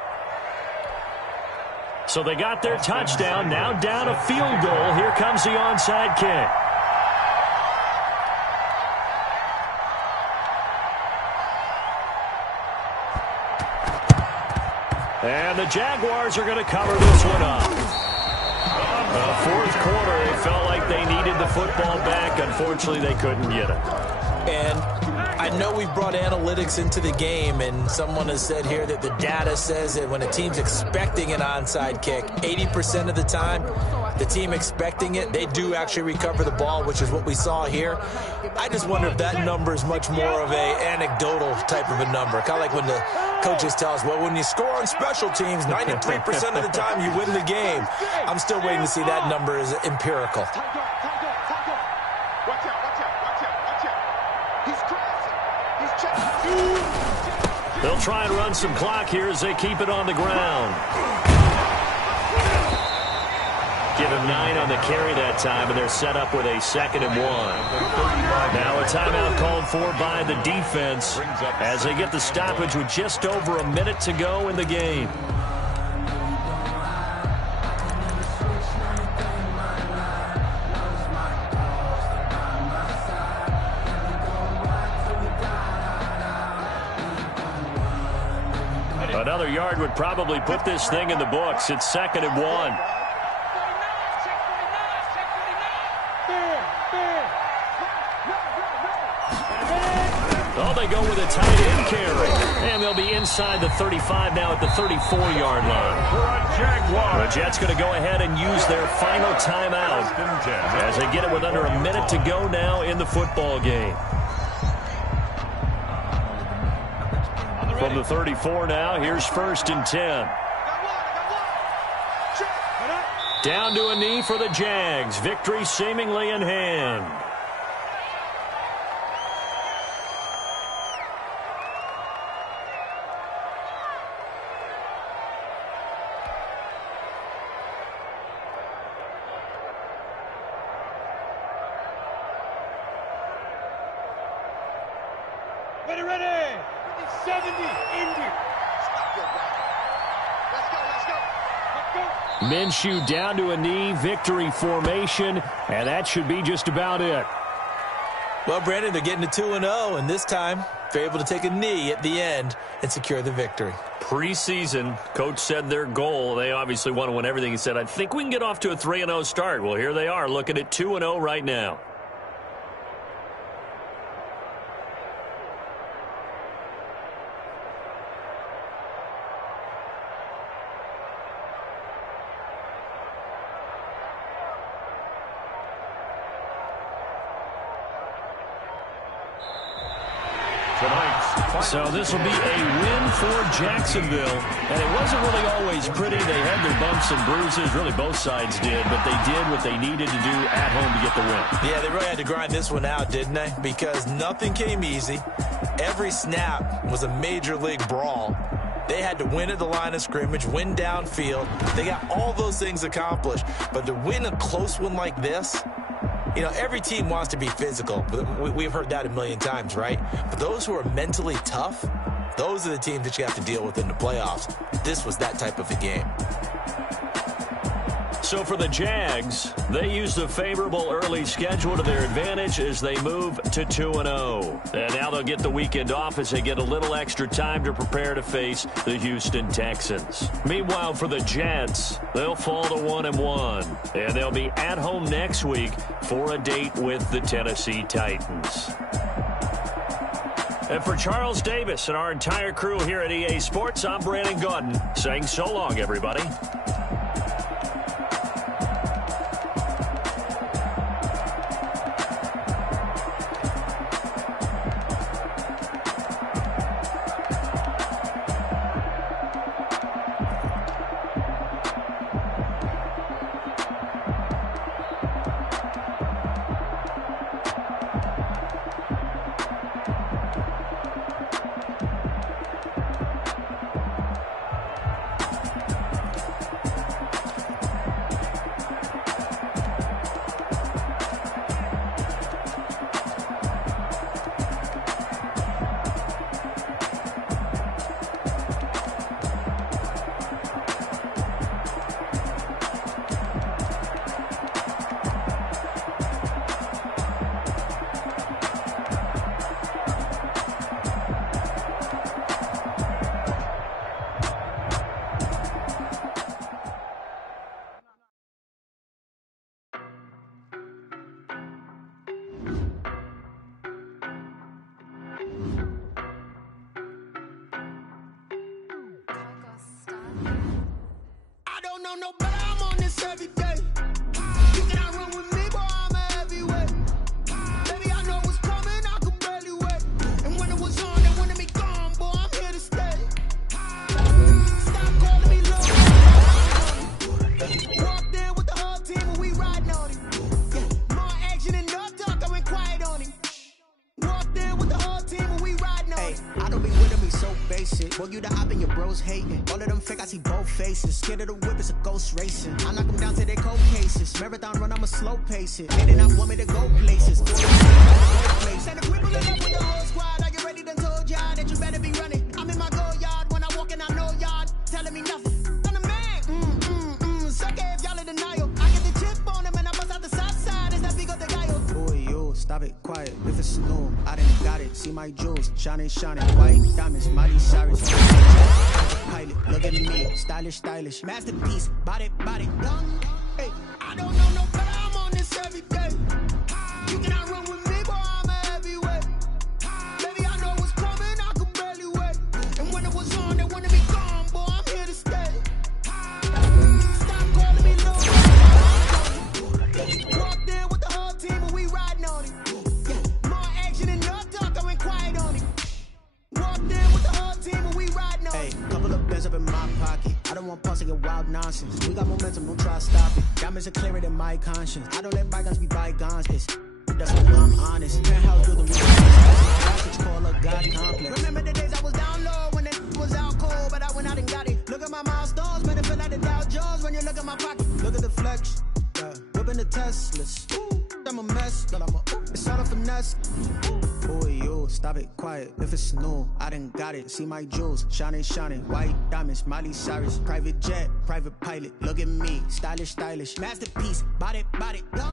So they got their touchdown, now down a field goal. Here comes the onside kick. And the Jaguars are going to cover this one up. Fourth quarter, they felt like they needed the football back. Unfortunately, they couldn't get it. And I know we've brought analytics into the game, and someone has said here that the data says that when a team's expecting an onside kick, 80% of the time, the team expecting it, they do actually recover the ball, which is what we saw here. I just wonder if that number is much more of a anecdotal type of a number. Kind of like when the coaches tell us, well, when you score on special teams, 93% of the time you win the game. I'm still waiting to see that number is empirical. They'll try and run some clock here as they keep it on the ground. Give him 9 on the carry that time, and they're set up with a 2nd and 1. Now a timeout called for by the defense as they get the stoppage with just over a minute to go in the game. Another yard would probably put this thing in the books. It's 2nd and 1. Oh, they go with a tight end carry. And they'll be inside the 35 now at the 34-yard line. The Jets going to go ahead and use their final timeout as they get it with under a minute to go now in the football game. From the 34 now, here's 1st and 10. Down to a knee for the Jags. Victory seemingly in hand. Ready. 70, Indy. Let's go. Minshew down to a knee, victory formation, and that should be just about it. Well, Brandon, they're getting to 2-0, and this time they're able to take a knee at the end and secure the victory. Preseason, coach said their goal, they obviously want to win everything. He said, I think we can get off to a 3-0 start. Well, here they are looking at 2-0 right now. tonight's So this will be a win for Jacksonville. And it wasn't really always pretty. They had their bumps and bruises. Really, both sides did. But they did what they needed to do at home to get the win. Yeah, they really had to grind this one out, didn't they? Because nothing came easy. Every snap was a major league brawl. They had to win at the line of scrimmage, win downfield. They got all those things accomplished. But to win a close one like this, you know, every team wants to be physical. We've heard that a million times, right? But those who are mentally tough, those are the teams that you have to deal with in the playoffs. This was that type of a game. So for the Jags, they used a favorable early schedule to their advantage as they move to 2-0. And now they'll get the weekend off as they get a little extra time to prepare to face the Houston Texans. Meanwhile, for the Jets, they'll fall to 1-1. And they'll be at home next week for a date with the Tennessee Titans. And for Charles Davis and our entire crew here at EA Sports, I'm Brandon Gaudin saying so long, everybody. No better, I'm on this every day. You cannot run with me, boy, I'm a heavyweight. Baby, I know what's coming, I could barely wait. And when it was on, they wanted me gone, boy, I'm here to stay. Stop calling me low. Walked in with the whole team and we riding on him. Yeah, more action and no talk, I went quiet on him. Walked in with the whole team and we riding on him. I don't be with me so basic. Boy, you the op and your bros hating. All of them fake, I see both faces. Scared of the whip, it's a ghost racing. I knock them down to their cold cases. Marathon run, I'ma slow pace it. They did not want me to go places. Send a quick pull it up with the whole squad. Are you ready? Done told y'all that you better be running. I'm in my go yard. When I walk in, I know y'all telling me nothing. I'm the man. Suck it if y'all in denial. I get the chip on them and I bust out the south side. Is that big of the guy? Boy, yo, stop it, quiet. If it's snow, I didn't got it. See my jewels, shining, white diamonds, Miley Cyrus. Pilot, look at me, stylish, masterpiece, body, young. Hey, I don't know no better, I'm on this every day. You cannot run with me, boy, I'm a heavyweight. Baby, I know what's coming, I could barely wait. And when it was on, they wanted me gone, boy, I'm here to stay. Stop calling me low. Walked in with the whole team and we riding on it. Yeah, more action and no talk, I went quiet on it. Walked in with the whole team and we riding on it. Couple of bands up in my pocket. I don't want pulse to get wild nonsense. We got momentum, don't try to stop it. Diamonds are clearer than my conscience. I don't let bygones be bygones. That's when I'm honest. Penthouse building with call a God complex. Remember the days I was down low when it was out cold, but I went out and got it. Look at my milestones, man, it feel like the Dow Jones when you look at my pocket. Look at the flex, whipping the Teslas. I'm a mess, but it's all a finesse. Boy, yo, stop it, quiet. If it's snow, I done got it. See my jewels, shining, white diamonds, Miley Cyrus. Private jet, private pilot, look at me, stylish, masterpiece, body, young.